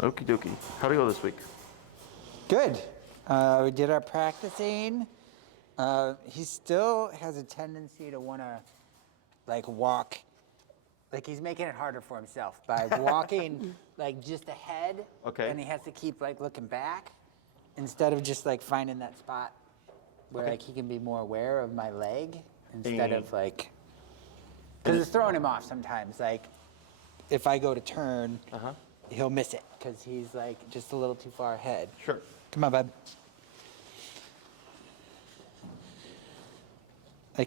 Okie dokie. How'd it go this week? Good. We did our practicing. He still has a tendency to want to, walk. Like, he's making it harder for himself by walking, just ahead. Okay. And he has to keep, looking back instead of just, finding that spot where, he can be more aware of my leg instead of, because it's throwing him off sometimes. If I go to turn, he'll miss it because he's, just a little too far ahead. Sure. Come on, bud.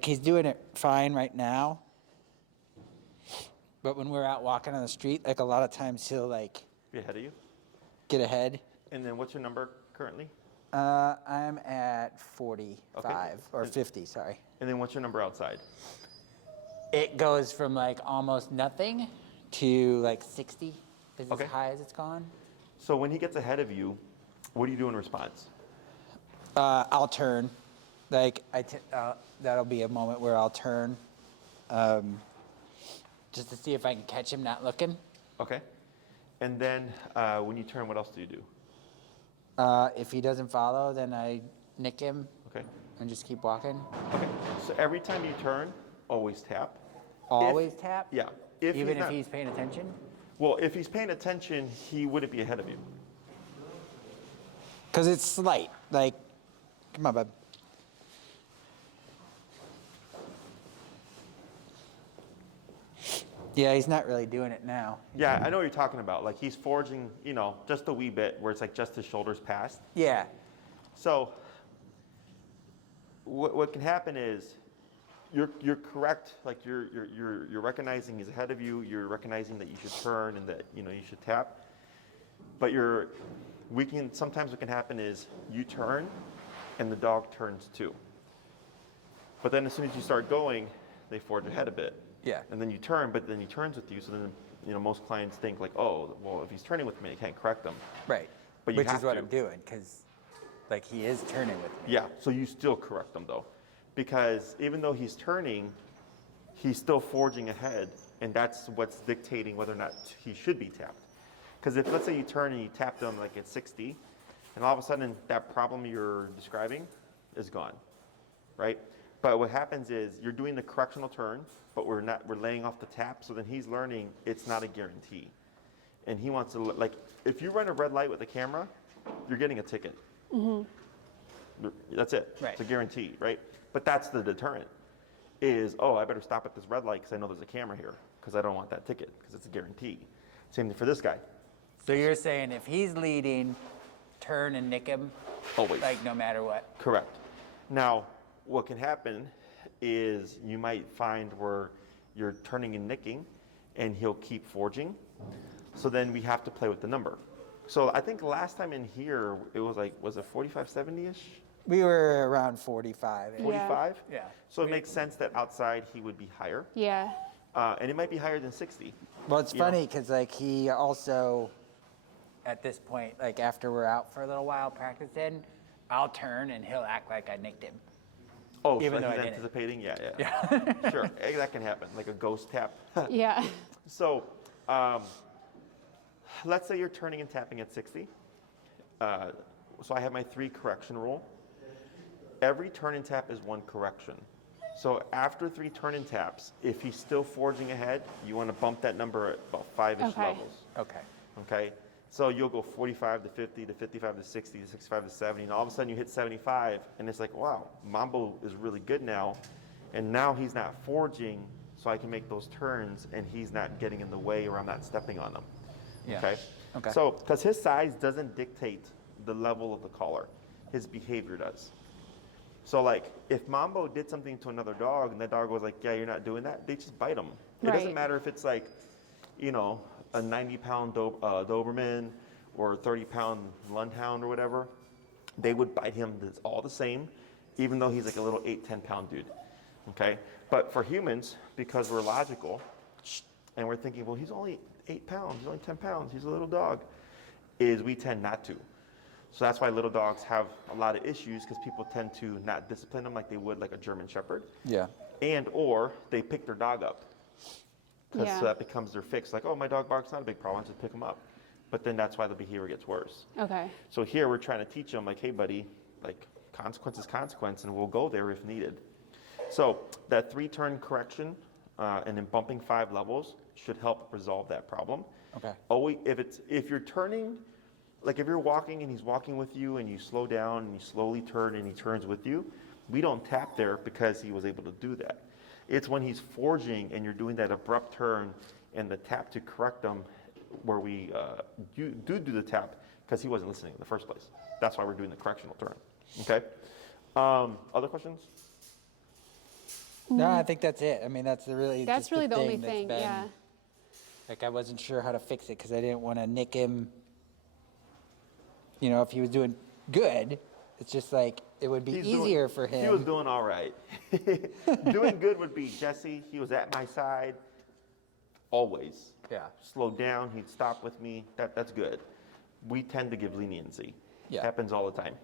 He's doing it fine right now. But when we're out walking on the street, a lot of times he'll, Be ahead of you? get ahead. And then what's your number currently? I'm at 45, or 50, sorry. And then what's your number outside? It goes from, almost nothing to, 60 is as high as it's gone. So when he gets ahead of you, what do you do in response? I'll turn. That'll be a moment where I'll turn. Just to see if I can catch him not looking. Okay. And then when you turn, what else do you do? If he doesn't follow, then I nick him. Okay. And just keep walking. Okay. So every time you turn, always tap. Always tap? Yeah. Even if he's paying attention? Well, if he's paying attention, he wouldn't be ahead of you. Because it's slight. Come on, bud. Yeah, he's not really doing it now. Yeah, I know what you're talking about. He's forging, just a wee bit where it's just his shoulders past. Yeah. So what can happen is you're correct. You're recognizing he's ahead of you. You're recognizing that you should turn and that you should tap. But sometimes what can happen is you turn and the dog turns too. But then as soon as you start going, they forge ahead a bit. Yeah. And then you turn, but then he turns with you. So then, most clients think oh, well, if he's turning with me, I can't correct him. Right. But Which is what I'm doing, because he is turning with me. Yeah. So you still correct him though, because even though he's turning, he's still forging ahead, and that's what's dictating whether or not he should be tapped. Because if let's say you turn and you tap them at 60, and all of a sudden that problem you're describing is gone, right? But what happens is you're doing the correctional turn, but we're laying off the tap. So then he's learning it's not a guarantee, and he wants to if you run a red light with a camera, you're getting a ticket. Mm-hmm. That's it. Right. It's a guarantee, right? But that's the deterrent. Is I better stop at this red light because I know there's a camera here because I don't want that ticket because it's a guarantee. Same thing for this guy. So you're saying if he's leading, turn and nick him. Always. No matter what. Correct. Now, what can happen is you might find where you're turning and nicking and he'll keep forging. So then we have to play with the number. So I think last time in here, it was was it 45, 70-ish? We were around 45. 45? Yeah. So it makes sense that outside he would be higher. Yeah. And it might be higher than 60. Well, it's funny because he also, at this point, after we're out for a little while practicing, I'll turn and he'll act like I nicked him. Oh, Even so though he's I didn't. anticipating? Yeah. Sure, that can happen, like a ghost tap. Yeah. So let's say you're turning and tapping at 60. So I have my 3 correction rule. Every turn and tap is 1 correction. So after 3 turn and taps, if he's still forging ahead, you want to bump that number at about 5-ish levels. Okay. So you'll go 45 to 50 to 55 to 60 to 65 to 70, and all of a sudden you hit 75, and it's wow, Mambo is really good now, and now he's not forging, so I can make those turns, and he's not getting in the way or I'm not stepping on them. Yeah. Okay. So, because his size doesn't dictate the level of the collar, his behavior does. So, if Mambo did something to another dog, and the dog was yeah, you're not doing that, they just bite him. It doesn't matter if it's a 90-pound Doberman or a 30-pound Lundhound or whatever, they would bite him. It's all the same, even though he's a little 8, 10-pound dude. Okay? But for humans, because we're logical, and we're thinking, well, he's only 8 pounds, he's only 10 pounds, he's a little dog, we tend not to. So that's why little dogs have a lot of issues, because people tend to not discipline them like they would a German Shepherd. Yeah. And or they pick their dog up. So that becomes their fix. Oh, my dog barks, not a big problem, just pick him up. but then that's why the behavior gets worse. Okay. So here we're trying to teach them, like, hey, buddy, like, consequence is consequence, and we'll go there if needed. So that 3-turn correction and then bumping 5 levels should help resolve that problem. Okay. Always, if you're turning, like if you're walking and he's walking with you and you slow down and you slowly turn and he turns with you, we don't tap there because he was able to do that. It's when he's forging and you're doing that abrupt turn and the tap to correct them where we do the tap because he wasn't listening in the first place. That's why we're doing the correctional turn. Okay? Other questions? No, I think that's it. I mean, that's really That's just really the only thing that's thing, been- yeah. Like, I wasn't sure how to fix it because I didn't want to nick him. You know, if he was doing good, it's just like it would be easier for him. He was doing all right. Doing good would be Jesse. He was at my side always. Yeah. Slowed down. He'd stop with me. That's good. We tend to give leniency. Yeah. Happens all the time.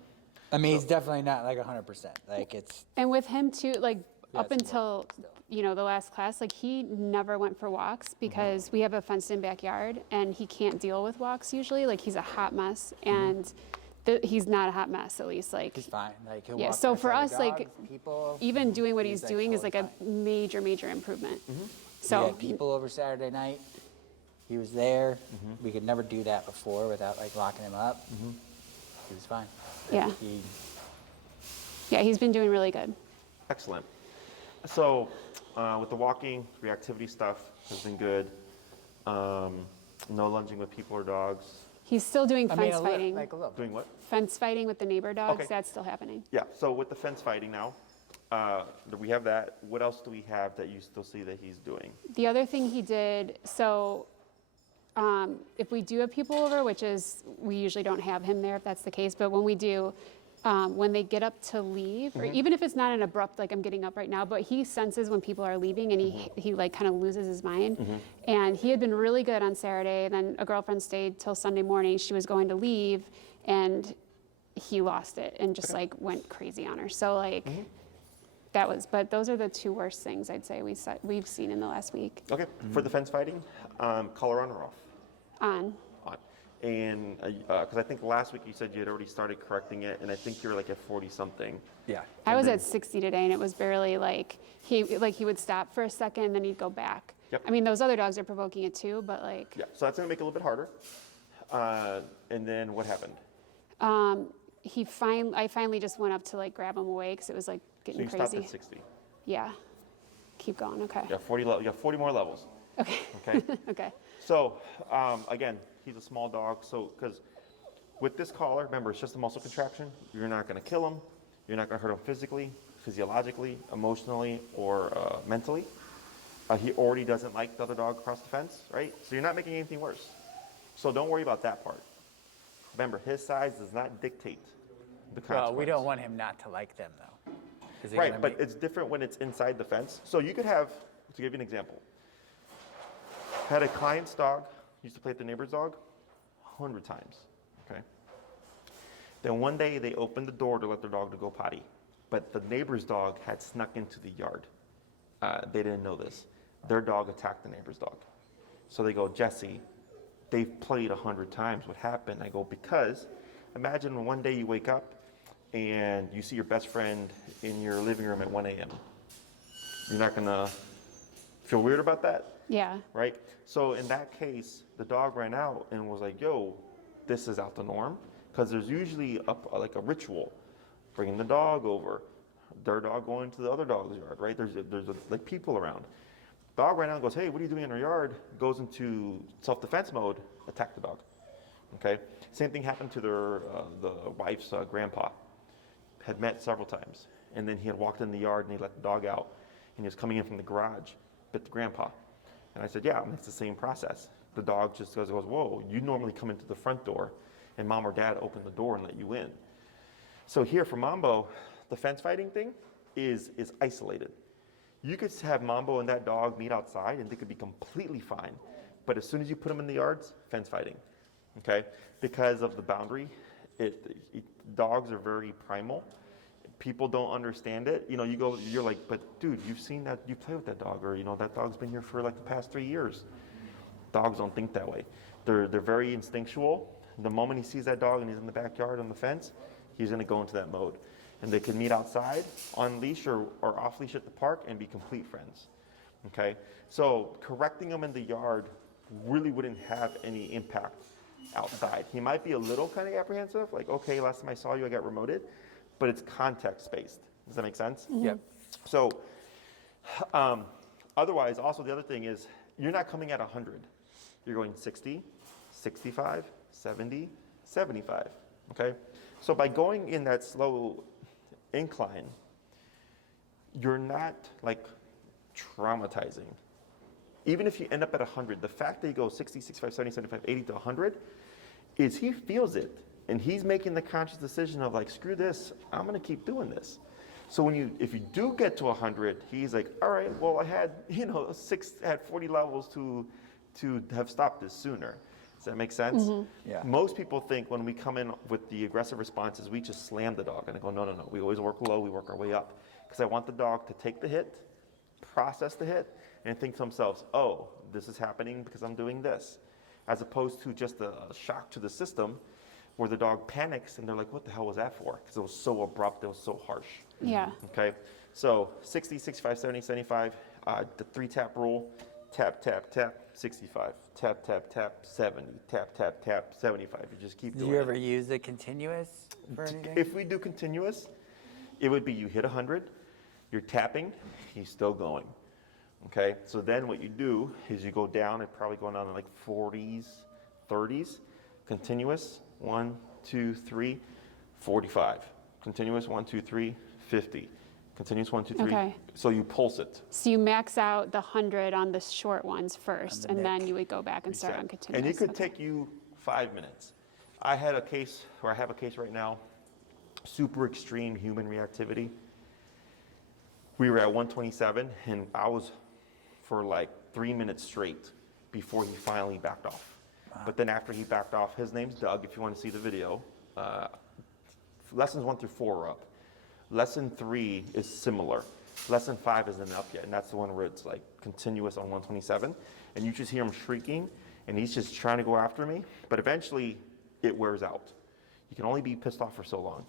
I mean, he's definitely not like 100%. Like, it's And with him too, like Yeah, up some until, you know, the last class, like he never went for walks because we have a fenced in backyard and he can't deal with walks usually. Like he's a hot mess and he's not a hot mess, at least like. he's fine. Like, he'll Yeah, walk so past for other us, like, dogs, people. Even doing what He's, he's like, doing is like totally a major, major improvement. We So, had people over Saturday night. He was there. We could never do that before without like locking him up. He was fine. Yeah. He, yeah, he's been doing really good. Excellent. So with the walking, reactivity stuff has been good. No lunging with people or dogs. He's still doing I mean, fence fighting. like a little. Doing what? Fence fighting with the neighbor dogs, Okay. that's still happening. Yeah, so with the fence fighting now, we have that. What else do we have that you still see that he's doing? The other thing he did, so if we do have people over, which is, we usually don't have him there if that's the case, but when we do, when they get up to leave, or even if it's not an abrupt, like I'm getting up right now, but he senses when people are leaving and he like kind of loses his mind. And he had been really good on Saturday, and then a girlfriend stayed till Sunday morning. She was going to leave and he lost it and just like went crazy on her. So like, that was, but those are the 2 worst things I'd say we've seen in the last week. Okay, for the fence fighting, collar on or off? On. On. And because I think last week you said you had already started correcting it, and I think you were like at 40 something. Yeah. I was at 60 today, and it was barely like he would stop for a second, and then he'd go back. Yep. I mean, those other dogs are provoking it too, but like. Yeah, so that's gonna make it a little bit harder. And then what happened? I finally just went up to like grab him away because it was like So getting you crazy. stopped at 60. Yeah. Keep going. Okay. You got 40. You got 40 more levels. Okay. Okay. Okay. So again, he's a small dog. So because with this collar, remember it's just a muscle contraction. You're not gonna kill him. You're not gonna hurt him physically, physiologically, emotionally, or mentally. He already doesn't like the other dog across the fence, right? So you're not making anything worse. So don't worry about that part. Remember, his size does not dictate the consequence. Well, we don't want him not to like them though. Is he Right, gonna but be- it's different when it's inside the fence. So you could have, to give you an example, had a client's dog, used to play with the neighbor's dog, 100 times, okay? Then one day they opened the door to let their dog to go potty, but the neighbor's dog had snuck into the yard. They didn't know this. Their dog attacked the neighbor's dog. So they go, Jesse, they've played 100 times. What happened? I go, because imagine one day you wake up and you see your best friend in your living room at 1 a.m. You're not gonna feel weird about that, Yeah. right? So in that case, the dog ran out and was like, yo, this is out the norm. Because there's usually like a ritual, bringing the dog over, their dog going to the other dog's yard, right? There's like people around. Dog ran out and goes, hey, what are you doing in our yard? Goes into self-defense mode, attack the dog, okay? Same thing happened to the wife's grandpa. Had met several times. And then he had walked in the yard and he let the dog out. And he was coming in from the garage, bit the grandpa. And I said, yeah, it's the same process. The dog just goes, whoa, you normally come into the front door and mom or dad open the door and let you in. So here for Mambo, the fence fighting thing is isolated. You could have Mambo and that dog meet outside and they could be completely fine. But as soon as you put them in the yards, fence fighting, okay? Because of the boundary, dogs are very primal. People don't understand it. You know, you're like, but dude, you've seen that, you play with that dog, or, you know, that dog's been here for like the past 3 years. Dogs don't think that way. They're very instinctual. The moment he sees that dog and he's in the backyard on the fence, he's going to go into that mode. And they can meet outside on leash or off leash at the park and be complete friends. Okay? So correcting him in the yard really wouldn't have any impact outside. He might be a little kind of apprehensive, like, okay, last time I saw you, I got remoted, but it's context-based. Does that make sense? Yep. So otherwise, also the other thing is you're not coming at 100. You're going 60, 65, 70, 75, okay? So by going in that slow incline, you're not like traumatizing. Even if you end up at 100, the fact that you go 60, 65, 70, 75, 80 to 100 is he feels it. And he's making the conscious decision of like, screw this, I'm gonna keep doing this. So if you do get to 100, he's like, all right, well I had, had 40 levels to have stopped this sooner. Does that make sense? Mm-hmm. Yeah. Most people think when we come in with the aggressive responses, we just slam the dog. And I go, no. We always work low, we work our way up. Because I want the dog to take the hit, process the hit, and think to themselves, oh, this is happening because I'm doing this. As opposed to just a shock to the system where the dog panics and they're like, what the hell was that for? Because it was so abrupt, it was so harsh. Yeah. Okay, so 60, 65, 70, 75, the 3-tap rule, tap, tap, tap, 65, tap, tap, tap, 70, tap, tap, tap, 75. You just keep Do doing you it. ever use the continuous for anything? If we do continuous, it would be you hit 100, you're tapping, he's still going. Okay, so then what you do is you go down and probably going down to like 40s, 30s, continuous, 1, 2, 3, 45. Continuous, 1, 2, 3, 50. Continuous, 1, 2, 3. Okay. So you pulse it. So you max out the 100 on the short ones first, the and then neck. you would go back and start on Exactly. continuous. And it could Okay. take you 5 minutes. I have a case right now, super extreme human reactivity. We were at 127, and I was for like 3 minutes straight before he finally backed off. Wow. But then after he backed off, his name's Doug, if you want to see the video. Lessons 1 through 4 are up. Lesson 3 is similar. Lesson 5 isn't up yet, and that's the one where it's like continuous on 127. And you just hear him shrieking, and he's just trying to go after me. But eventually, it wears out. You can only be pissed off for so long.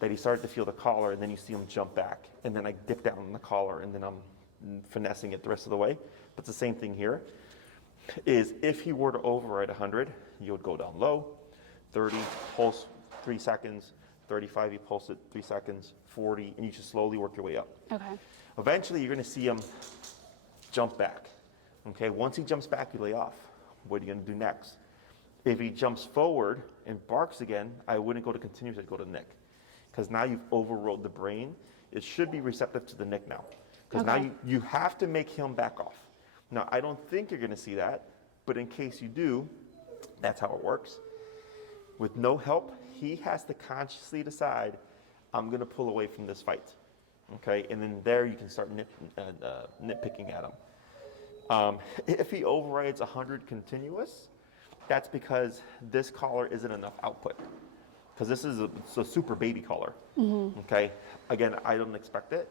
That he started to feel the collar, and then you see him jump back. And then I dip down on the collar, and then I'm finessing it the rest of the way. But it's the same thing here, is if he were to override 100, you would go down low, 30, pulse 3 seconds, 35, you pulse it 3 seconds, 40, and you just slowly work your way up. Okay. Eventually, you're gonna see him jump back. Okay, once he jumps back, you lay off. What are you gonna do next? If he jumps forward and barks again, I wouldn't go to continuous, I'd go to nick. Because now you've overrode the brain. It should be receptive to the nick now. Because now you have to make him back off. Now, I don't think you're gonna see that, but in case you do, that's how it works. With no help, he has to consciously decide, I'm gonna pull away from this fight. Okay, and then there you can start nitpicking at him. If he overrides 100 continuous, that's because this collar isn't enough output. Because this is a super baby collar. Okay, again, I don't expect it,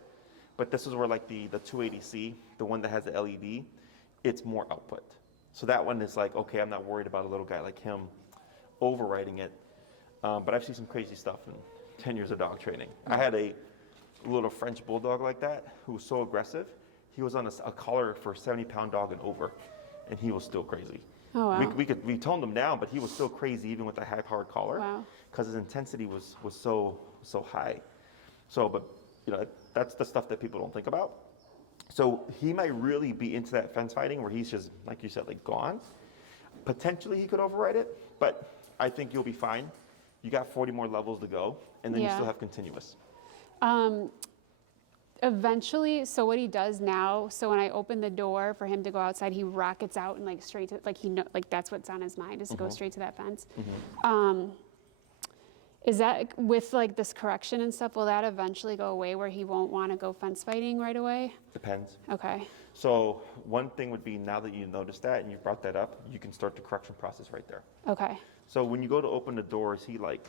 but this is where like the 280C, the one that has the LED, it's more output. So that one is like, okay, I'm not worried about a little guy like him overriding it. But I've seen some crazy stuff in 10 years of dog training. I had a little French bulldog like that who was so aggressive. He was on a collar for a 70-pound dog and over, and he was still crazy. Oh, wow. We toned him down, but he was still crazy even with the high-powered collar. Wow. Because his intensity was so high. So, but that's the stuff that people don't think about. So he might really be into that fence fighting where he's just, like you said, like gone. Potentially he could override it, but I think you'll be fine. You got 40 more levels to go, and then you still have continuous. Eventually, so what he does now, so when I open the door for him to go outside, he rockets out and like straight to, like that's what's on his mind is to go straight to that fence. Is that with like this correction and stuff, will that eventually go away where he won't want to go fence fighting right away? Depends. Okay. So one thing would be, now that you noticed that and you brought that up, you can start the correction process right there. Okay. So when you go to open the door, is he like,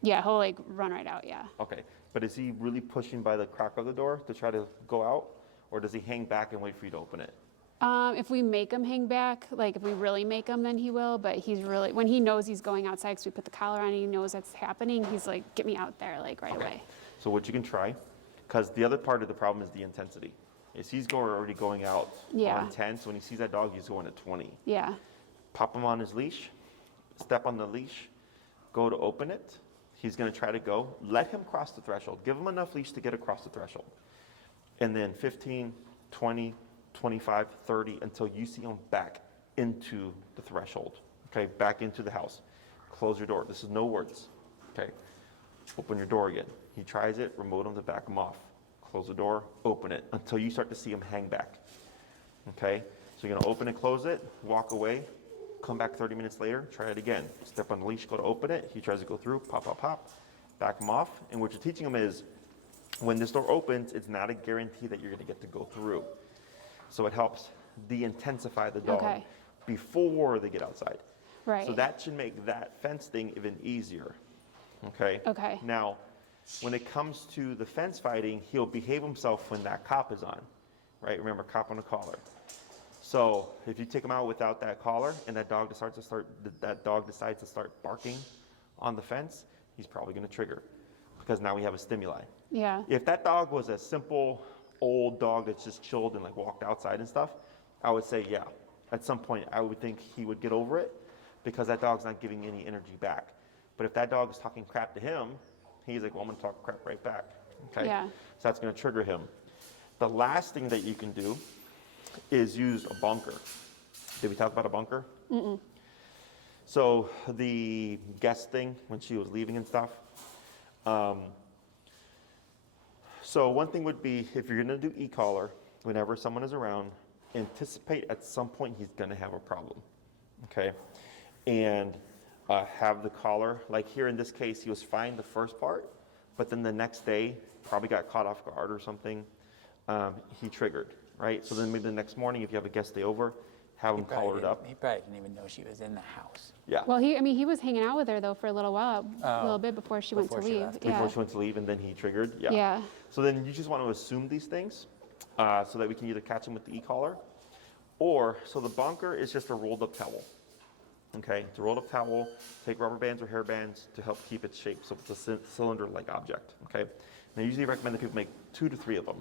Yeah, he'll like run right out, yeah. okay, but is he really pushing by the crack of the door to try to go out? Or does he hang back and wait for you to open it? If we make him hang back, like if we really make him, then he will. But he's really, when he knows he's going outside, because we put the collar on and he knows that's happening, he's like, get me out there, like right away. So what you can try, because the other part of the problem is the intensity. Is he's already going out on 10, so when he sees that dog, he's going at 20. Yeah. Pop him on his leash, step on the leash, go to open it. He's going to try to go. Let him cross the threshold. Give him enough leash to get across the threshold. And then 15, 20, 25, 30, until you see him back into the threshold, okay, back into the house. Close your door. This is no words, okay? Open your door again. He tries it, remote him to back him off. Close the door, open it, until you start to see him hang back, okay? So you're gonna open and close it, walk away, come back 30 minutes later, try it again. Step on the leash, go to open it, he tries to go through, pop, pop, pop, back him off, and what you're teaching him is, when this door opens, it's not a guarantee that you're gonna get to go through. So it helps de-intensify the dog before they get outside. Right. So that should make that fence thing even easier, okay? Okay. Now, when it comes to the fence fighting, he'll behave himself when that cop is on, right? Remember, cop on a collar. So if you take him out without that collar and that dog decides to start barking on the fence, he's probably gonna trigger because now we have a stimuli. Yeah. If that dog was a simple old dog that's just chilled and like walked outside and stuff, I would say, yeah, at some point I would think he would get over it because that dog's not giving any energy back. But if that dog is talking crap to him, he's like, well, I'm gonna talk crap right back, okay? Yeah. So that's gonna trigger him. The last thing that you can do is use a bonker. Did we talk about a bonker? Mm-mm. So the guest thing, when she was leaving and stuff, so one thing would be, if you're gonna do e-collar, whenever someone is around, anticipate at some point he's gonna have a problem, okay? And have the collar, like here in this case, he was fine the first part, but then the next day, probably got caught off guard or something, he triggered, right? So then maybe the next morning, if you have a guest stay over, have him collared up. He probably didn't even know she was in the house. Yeah. Well, he was hanging out with her though for a little while, a little bit before she went to leave. Before she went to leave, and then he triggered. Yeah. Yeah. So then you just want to assume these things, so that we can either catch him with the e-collar, or so the bonker is just a rolled up towel. Okay, it's a rolled up towel. Take rubber bands or hair bands to help keep its shape, so it's a cylinder-like object. Okay. And I usually recommend that people make 2 to 3 of them.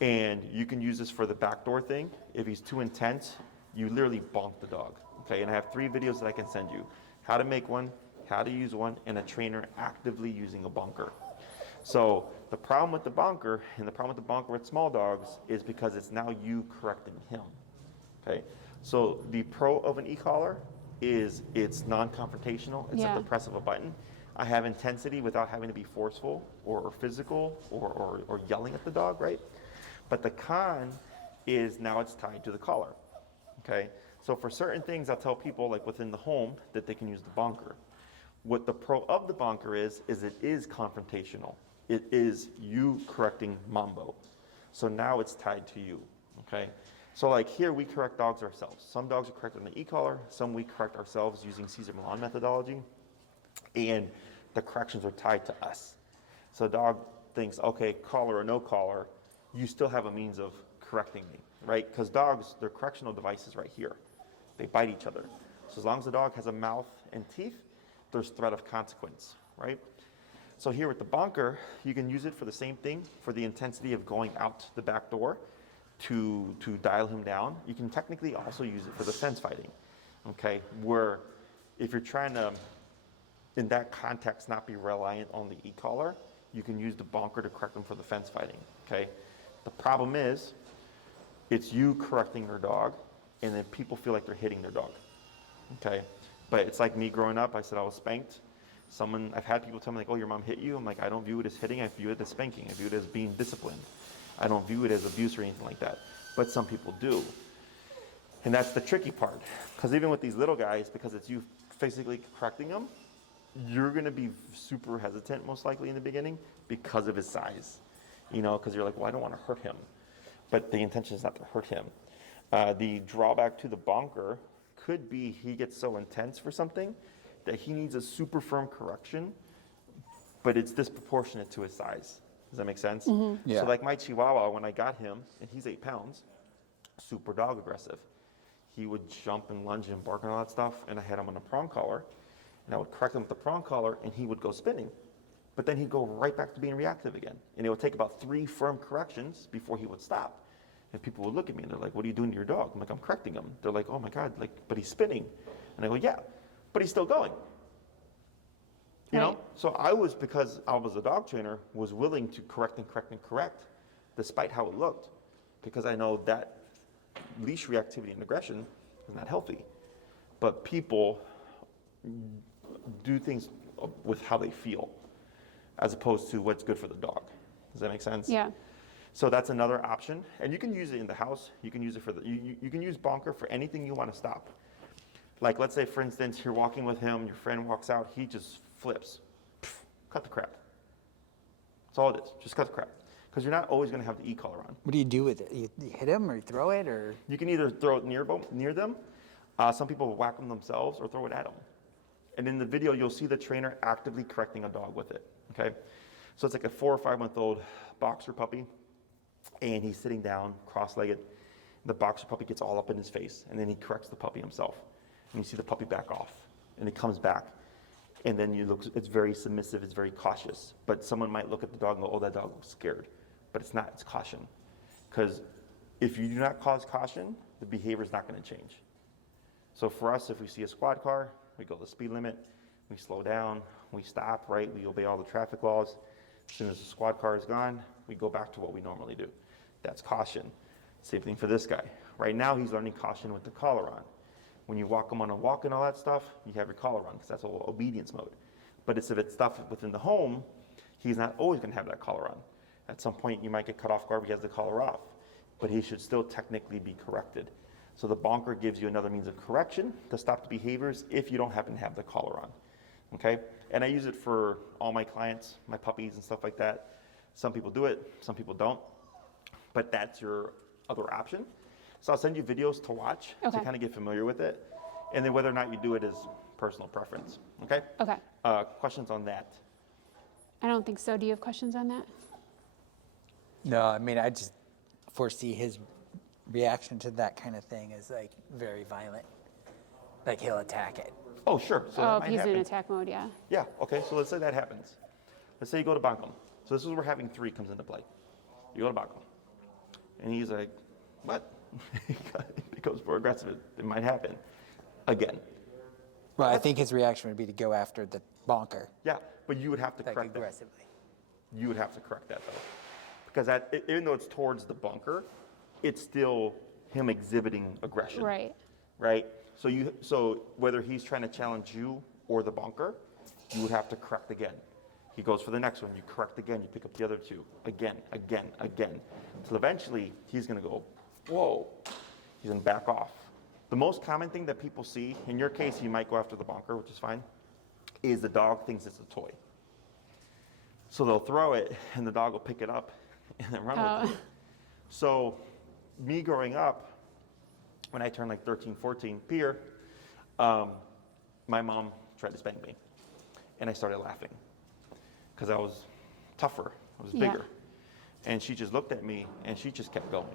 And you can use this for the back door thing. If he's too intense, you literally bonk the dog. Okay, and I have 3 videos that I can send you. How to make one, how to use one, and a trainer actively using a bonker. So the problem with the bonker, and the problem with the bonker with small dogs, is because it's now you correcting him. Okay, so the pro of an e-collar is it's non-confrontational. It's at the press of a button. I have intensity without having to be forceful or physical or yelling at the dog, right? But the con is now it's tied to the collar, okay? So for certain things, I'll tell people like within the home that they can use the bonker. What the pro of the bonker is it is confrontational. It is you correcting Mambo. So now it's tied to you, okay? So like here, we correct dogs ourselves. Some dogs are corrected on the e-collar, some we correct ourselves using Cesar Millan methodology, and the corrections are tied to us. So the dog thinks, okay, collar or no collar, you still have a means of correcting me, right? Because dogs, their correctional device is right here. They bite each other. So as long as the dog has a mouth and teeth, there's threat of consequence, right? So here with the bonker, you can use it for the same thing, for the intensity of going out the back door to dial him down. You can technically also use it for the fence fighting, okay? Where if you're trying to, in that context, not be reliant on the e-collar, you can use the bonker to correct them for the fence fighting, okay? The problem is, it's you correcting your dog, and then people feel like they're hitting their dog, okay? But it's like me growing up, I said I was spanked. I've had people tell me like, oh, your mom hit you? I'm like, I don't view it as hitting, I view it as spanking. I view it as being disciplined. I don't view it as abuse or anything like that. But some people do. And that's the tricky part. Because even with these little guys, because it's you physically correcting them, you're gonna be super hesitant most likely in the beginning because of his size. You know, because you're like, well, I don't want to hurt him. But the intention is not to hurt him. The drawback to the bonker could be he gets so intense for something that he needs a super firm correction, but it's disproportionate to his size. Does that make sense? Yeah. So like my Chihuahua, when I got him, and he's 8 pounds, super dog aggressive. He would jump and lunge and bark and all that stuff, and I had him on a prong collar, and I would correct him with the prong collar, and he would go spinning. But then he'd go right back to being reactive again. And it would take about 3 firm corrections before he would stop. And people would look at me and they're like, what are you doing to your dog? I'm like, I'm correcting him. They're like, oh my God, like, but he's spinning. And I go, yeah, but he's still going. You know? So I was, because I was a dog trainer, was willing to correct and correct and correct, despite how it looked. Because I know that leash reactivity and aggression is not healthy. But people do things with how they feel, as opposed to what's good for the dog. Does that make sense? Yeah. So that's another option. And you can use it in the house. You can use it for you can use Bonker for anything you want to stop. Like, let's say, for instance, you're walking with him, your friend walks out, he just flips. Pff, cut the crap. That's all it is. Just cut the crap. Because you're not always going to have the e-collar on. What do you do with it? You hit him or you throw it or? You can either throw it near them. Some people will whack them themselves or throw it at them. And in the video, you'll see the trainer actively correcting a dog with it. Okay? So it's like a 4 or 5 month old boxer puppy. And he's sitting down, cross-legged. The boxer puppy gets all up in his face. And then he corrects the puppy himself. And you see the puppy back off. And he comes back. And then you look, it's very submissive, it's very cautious. But someone might look at the dog and go, oh, that dog looks scared. But it's not, it's caution. Because if you do not cause caution, the behavior is not going to change. So for us, if we see a squad car, we go the speed limit, we slow down, we stop, right? We obey all the traffic laws. As soon as the squad car is gone, we go back to what we normally do. That's caution. Same thing for this guy. Right now, he's learning caution with the collar on. When you walk him on a walk and all that stuff, you have your collar on, because that's all obedience mode. But if it's stuff within the home, he's not always going to have that collar on. At some point, you might get cut off guard because he has the collar off. But he should still technically be corrected. So the Bonker gives you another means of correction to stop the behaviors if you don't happen to have the collar on. Okay? And I use it for all my clients, my puppies and stuff like that. Some people do it, some people don't. But that's your other option. So I'll send you videos to watch to kind of get familiar with it. And then whether or not you do it is personal preference. Okay? Okay. Questions on that? I don't think so. Do you have questions on that? No, I mean, I just foresee his reaction to that kind of thing is like very violent. Like he'll attack it. Oh, sure. So that Oh, if might he's happen. in attack mode, yeah. Yeah, okay, so let's say that happens. Let's say you go to Bonker. So this is where having 3 comes into play. You go to Bonker. And he's like, what? He becomes more aggressive. It might happen again. Well, I think his reaction would be to go after the Bonker, Yeah, but you would have to like correct that. aggressively. You would have to correct that, though. Because even though it's towards the Bonker, it's still him exhibiting aggression. Right. Right? So whether he's trying to challenge you or the Bonker, you would have to correct again. He goes for the next one, you correct again, you pick up the other 2, again. Until eventually, he's going to go, whoa. He's going to back off. The most common thing that people see, in your case, you might go after the Bonker, which is fine, is the dog thinks it's a toy. So they'll throw it, and the dog will pick it up and then run with it. So me growing up, when I turned like 13, 14, Pierre, my mom tried to spank me. And I started laughing because I was tougher, I was bigger. And she just looked at me and she just kept going.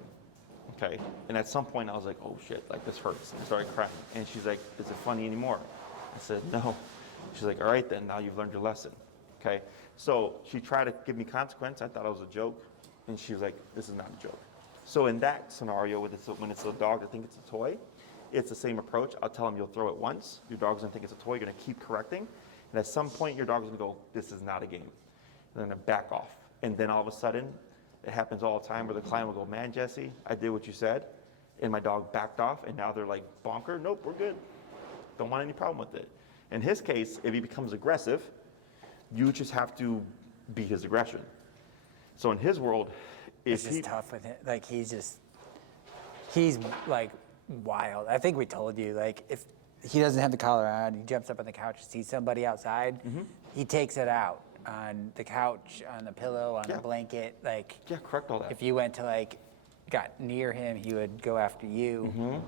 Okay. And at some point I was like, oh shit, like this hurts. And I started crying. And she's like, is it funny anymore? I said, no. She's like, all right then, now you've learned your lesson. Okay. So she tried to give me consequence. I thought it was a joke. And she was like, this is not a joke. So in that scenario, when it's a dog that thinks it's a toy, it's the same approach. I'll tell them you'll throw it once. Your dog's gonna think it's a toy. You're gonna keep correcting. And at some point, your dog's gonna go, this is not a game. And they're gonna back off. And then all of a sudden, it happens all the time where the client will go, man, Jesse, I did what you said. And my dog backed off. And now they're like, Bonker, nope, we're good. Don't want any problem with it. In his case, if he becomes aggressive, you just have to beat his aggression. So in his world, It's just tough with him. Like he's like wild. I think we told you, like if he doesn't have the collar on, he jumps up on the couch and sees somebody outside, he takes it out on the couch, on the pillow, on a blanket. Like yeah, correct all that. if you went to like, got near him, he would go after you.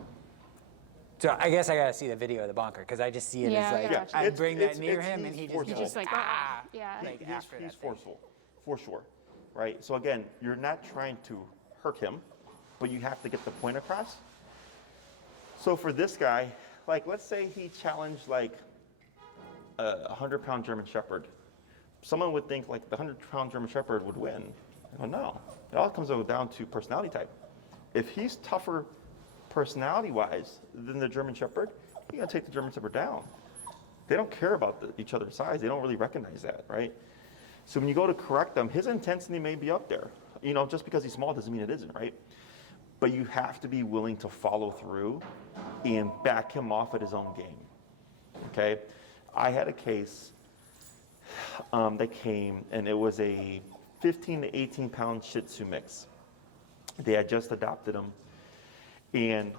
So I guess I gotta see the video of the Bonker because I just see it as like Yeah, I bring that near him and he forceful. just He's just like, ah, yeah. like after he's that thing. forceful, for sure, right? So again, you're not trying to hurt him. but you have to get the point across. So for this guy, like let's say he challenged like a 100-pound German Shepherd. Someone would think like the 100-pound German Shepherd would win. Well, no, it all comes down to personality type. If he's tougher personality-wise than the German Shepherd, you're gonna take the German Shepherd down. They don't care about each other's size. They don't really recognize that, right? So when you go to correct them, his intensity may be up there. You know, just because he's small doesn't mean it isn't, right? But you have to be willing to follow through and back him off at his own game, okay? I had a case that came, and it was a 15 to 18-pound Shih Tzu mix. They had just adopted him, and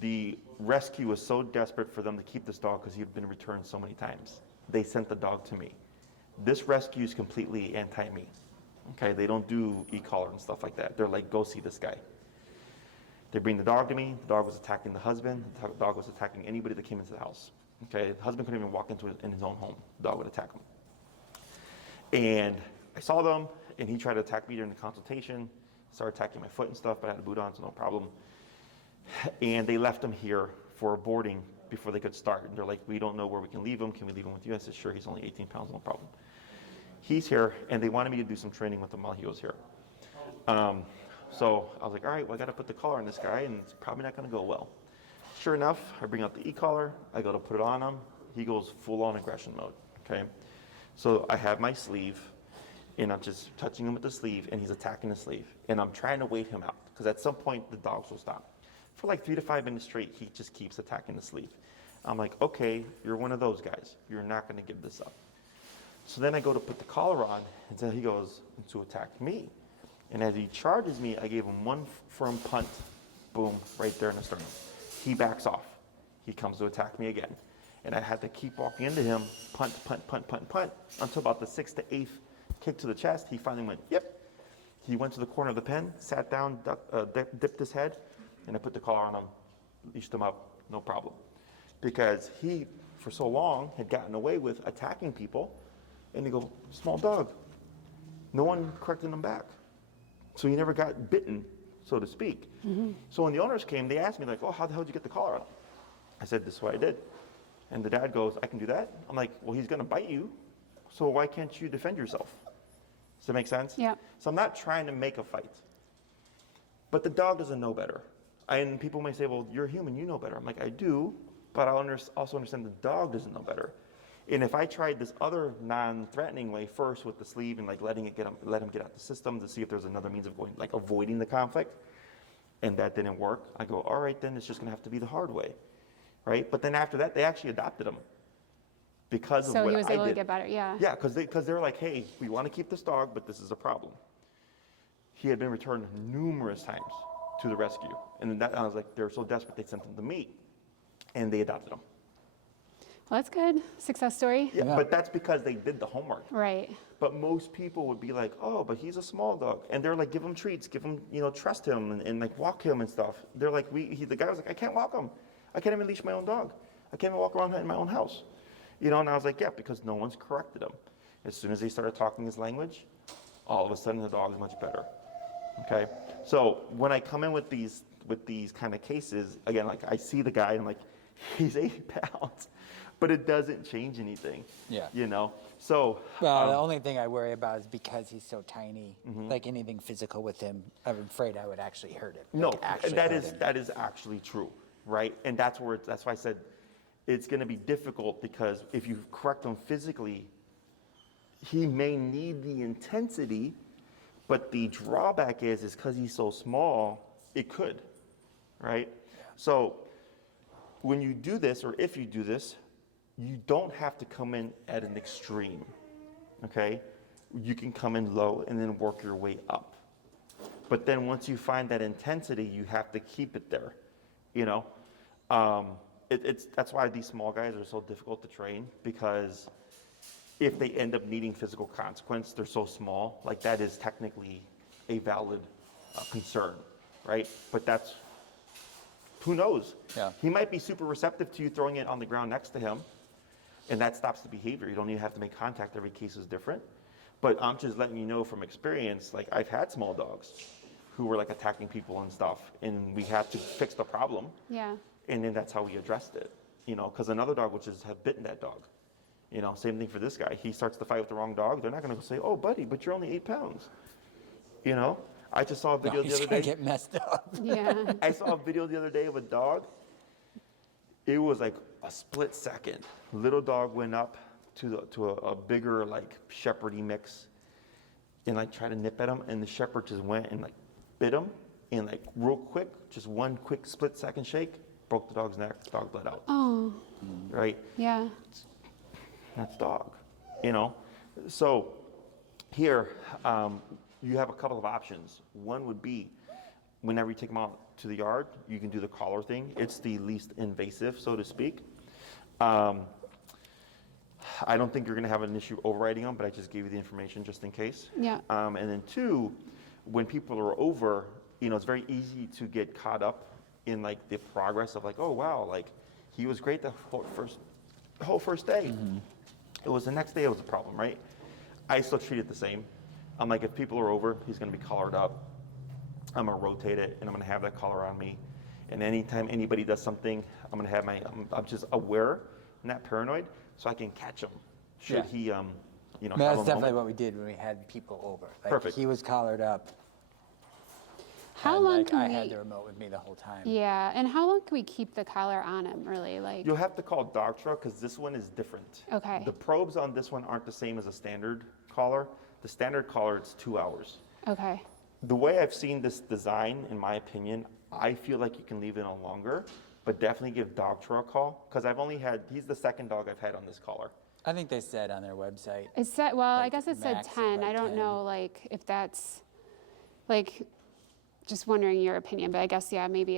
the rescue was so desperate for them to keep this dog because he had been returned so many times. They sent the dog to me. This rescue is completely anti-me. Okay, they don't do e-collar and stuff like that. They're like, go see this guy. They bring the dog to me. The dog was attacking the husband. The dog was attacking anybody that came into the house. Okay, the husband couldn't even walk into in his own home. The dog would attack him. And I saw them, and he tried to attack me during the consultation. Started attacking my foot and stuff, but I had a boot on, so no problem. And they left him here for boarding before they could start. And they're like, we don't know where we can leave him. Can we leave him with you? I said, sure, he's only 18 pounds, no problem. He's here, and they wanted me to do some training with him while he was here. So I was like, all right, well, I got to put the collar on this guy, and it's probably not going to go well. Sure enough, I bring out the e-collar. I go to put it on him. He goes full-on aggression mode, okay? So I have my sleeve, and I'm just touching him with the sleeve, and he's attacking the sleeve. And I'm trying to wait him out, because at some point, the dogs will stop. For like 3 to 5 minutes straight, he just keeps attacking the sleeve. I'm like, okay, you're one of those guys. You're not going to give this up. So then I go to put the collar on, and so he goes to attack me. And as he charges me, I gave him one firm punt, boom, right there in the sternum. He backs off. He comes to attack me again. And I had to keep walking into him, punt, until about the 6th to 8th kick to the chest. He finally went, yep. He went to the corner of the pen, sat down, dipped his head, and I put the collar on him, leashed him up, no problem. Because he, for so long, had gotten away with attacking people, and they go, small dog. No one corrected him back. So he never got bitten, so to speak. Mm-hmm. So when the owners came, they asked me, like, oh, how the hell did you get the collar on him? I said, this is what I did. And the dad goes, I can do that? I'm like, well, he's gonna bite you, so why can't you defend yourself? Does that make sense? Yeah. So I'm not trying to make a fight. But the dog doesn't know better. And people may say, well, you're human, you know better. I'm like, I do, but I also understand the dog doesn't know better. And if I tried this other non-threatening way first with the sleeve and like let him get out the system to see if there's another means of going, like avoiding the conflict, and that didn't work, I go, all right, then it's just gonna have to be the hard way, right? But then after that, they actually adopted him because of what I did. So he was able to get better, yeah. Yeah, because they were like, hey, we want to keep this dog, but this is a problem. He had been returned numerous times to the rescue, and I was like, they're so desperate they sent him to me, and they adopted him. Well, that's good. Success story. Yeah, but that's because they did the homework. Right. But most people would be like, oh, but he's a small dog. And they're like, give him treats, give him, trust him and like walk him and stuff. They're like, the guy was like, I can't walk him. I can't even leash my own dog. I can't even walk around in my own house. And I was like, yeah, because no one's corrected him. As soon as they started talking his language, all of a sudden the dog is much better. Okay? So when I come in with these kind of cases, again, like I see the guy and I'm like, he's 80 pounds. But it doesn't change anything. Yeah. So. Well, the only thing I worry about is because he's so tiny. Mm-hmm. Like anything physical with him, I'm afraid I would actually hurt him. No, that is actually true, right? And that's why I said it's going to be difficult because if you correct him physically, he may need the intensity, but the drawback is because he's so small, it could, right? Yeah. So when you do this, or if you do this, you don't have to come in at an extreme, okay? You can come in low and then work your way up. But then once you find that intensity, you have to keep it there, That's why these small guys are so difficult to train, because if they end up needing physical consequence, they're so small, like that is technically a valid concern, right? But that's, who knows? Yeah. He might be super receptive to you throwing it on the ground next to him, and that stops the behavior. You don't even have to make contact. Every case is different. But I'm just letting you know from experience, like I've had small dogs who were like attacking people and stuff, and we had to fix the problem. Yeah. And then that's how we addressed it, you know, because another dog would just have bitten that dog. You know, same thing for this guy. He starts to fight with the wrong dog. They're not going to say, "Oh, buddy, but you're only 8 pounds." You know, I just saw a video the he's other gonna day. get messed up. Yeah. I saw a video the other day of a dog. It was like a split second. Little dog went up to a bigger like shepherdy mix, and like tried to nip at him, and the shepherd just went and like bit him, and like real quick, just one quick split second shake, broke the dog's neck. Dog bled out. Oh. Right. Yeah. That's dog, you know. So here, you have a couple of options. One would be, whenever you take them out to the yard, you can do the collar thing. It's the least invasive, so to speak. I don't think you're going to have an issue overriding them, but I just gave you the information just in case. Yeah. And then two, when people are over, you know, it's very easy to get caught up in like the progress of like, oh wow, like he was great the whole first day. It was the next day it was a problem, right? I still treat it the same. I'm like, if people are over, he's going to be collared up. I'm going to rotate it, and I'm going to have that collar on me. And anytime anybody does something, I'm going to have I'm just aware, not paranoid, so I can catch him. Should he, you know, have That's a definitely moment. what we did when we had people over. Like, Perfect. He was collared up. How and, long like, can I we? had the remote with me the whole time. Yeah. And how long can we keep the collar on him? Really, like. You'll have to call Doctra because this one is different. Okay. The probes on this one aren't the same as a standard collar. The standard collar, it's 2 hours. Okay. The way I've seen this design, in my opinion, I feel like you can leave it on longer, but definitely give Doctra a call because he's the second dog I've had on this collar. I think they said on their website. It said, well, I Like, guess it said max of 10. I like don't 10. know, like, if that's, like, just wondering your opinion, but I guess, yeah, maybe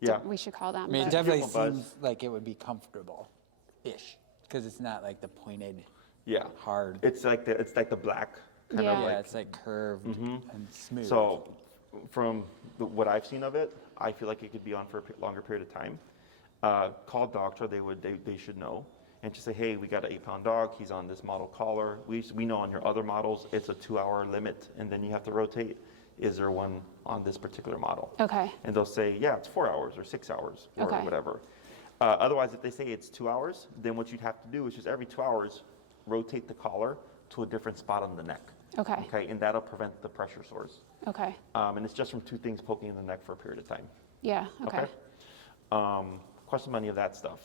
Yeah. we should call them. I mean, it but- definitely give 'em a buzz. seems like it would be comfortable-ish because it's not like the pointed, Yeah. hard. It's like the black kind Yeah. of Yeah, like. it's like curved and smooth. So, from what I've seen of it, I feel like it could be on for a longer period of time. Call Doctor, they should know, and just say, hey, we got an 8-pound dog. He's on this model collar. We know on your other models it's a 2-hour limit, and then you have to rotate. Is there one on this particular model? Okay. And they'll say, yeah, it's 4 hours or 6 hours or Okay. whatever. Otherwise, if they say it's 2 hours, then what you'd have to do is just every 2 hours rotate the collar to a different spot on the neck. Okay. Okay, and that'll prevent the pressure sores. Okay. And it's just from 2 things poking in the neck for a period of time. Yeah. Okay. Question about any of that stuff?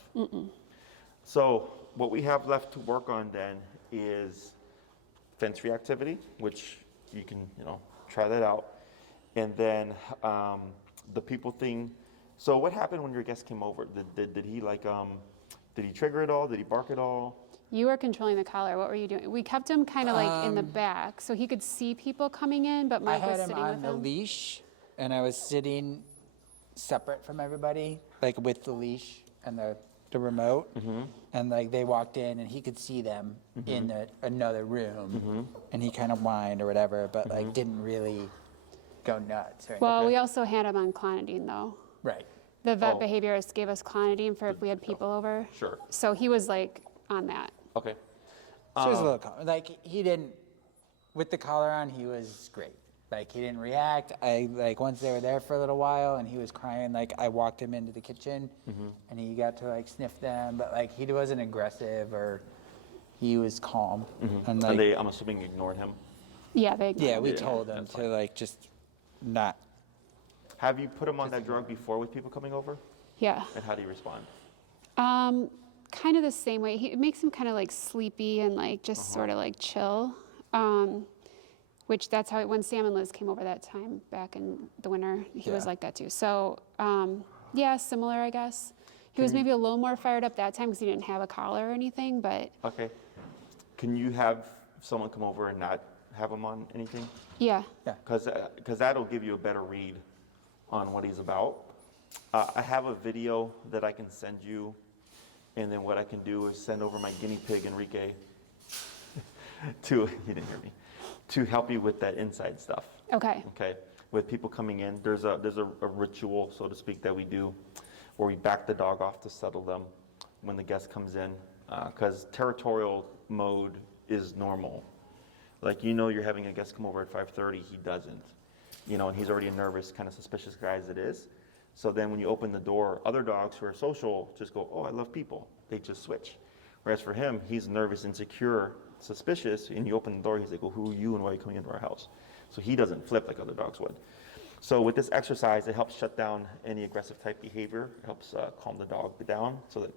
So what we have left to work on then is fence reactivity, which you can, try that out. And then the people thing. So what happened when your guest came over? Did he did he trigger it all? Did he bark at all? You were controlling the collar. What were you doing? We kept him kind of like in the back so he could see people coming in, but I Mike was had him sitting on with the him. leash, and I was sitting separate from everybody, like with the leash and the remote. And like they walked in, and he could see them in another room, and he kind of whined or whatever, but like didn't really go nuts. Or Well, anything. we also had him on clonidine though. Right. The vet Oh. behaviorist gave us clonidine for if we had people over. Sure. So he was like on that. Okay. So it was a little like he didn't with the collar on. He was great. Like he didn't react. I like once they were there for a little while and he was crying. Like I walked him into the kitchen and he got to like sniff them, but like he wasn't aggressive or he was calm. And like And they, I'm assuming, ignored him. Yeah, they. yeah, we Yeah, told him that's to fine. like just not. Have you put him on that drug before with people coming over? Yeah. And how do you respond? Kind of the same way. It makes him kind of like sleepy and like just sort of like chill. Which that's how when Sam and Liz came over that time back in the winter, he was Yeah. like that too. So yeah, similar, I guess. He was maybe a little more fired up that time because he didn't have a collar or anything, but Okay. Can you have someone come over and not have him on anything? yeah. Because that'll give you a better read on what he's about. I have a video that I can send you, and then what I can do is send over my guinea pig, Enrique, he didn't hear me, to help you with that inside stuff. Okay. Okay, with people coming in, there's a ritual, so to speak, that we do, where we back the dog off to settle them when the guest comes in, because territorial mode is normal. Like you're having a guest come over at 5:30, he doesn't. and he's already a nervous, kind of suspicious guy as it is. So then when you open the door, other dogs who are social just go, oh, I love people. They just switch. Whereas for him, he's nervous, insecure, suspicious, and you open the door, he's like, well, who are you and why are you coming into our house? So he doesn't flip like other dogs would. So with this exercise, it helps shut down any aggressive type behavior. It helps calm the dog down. So that,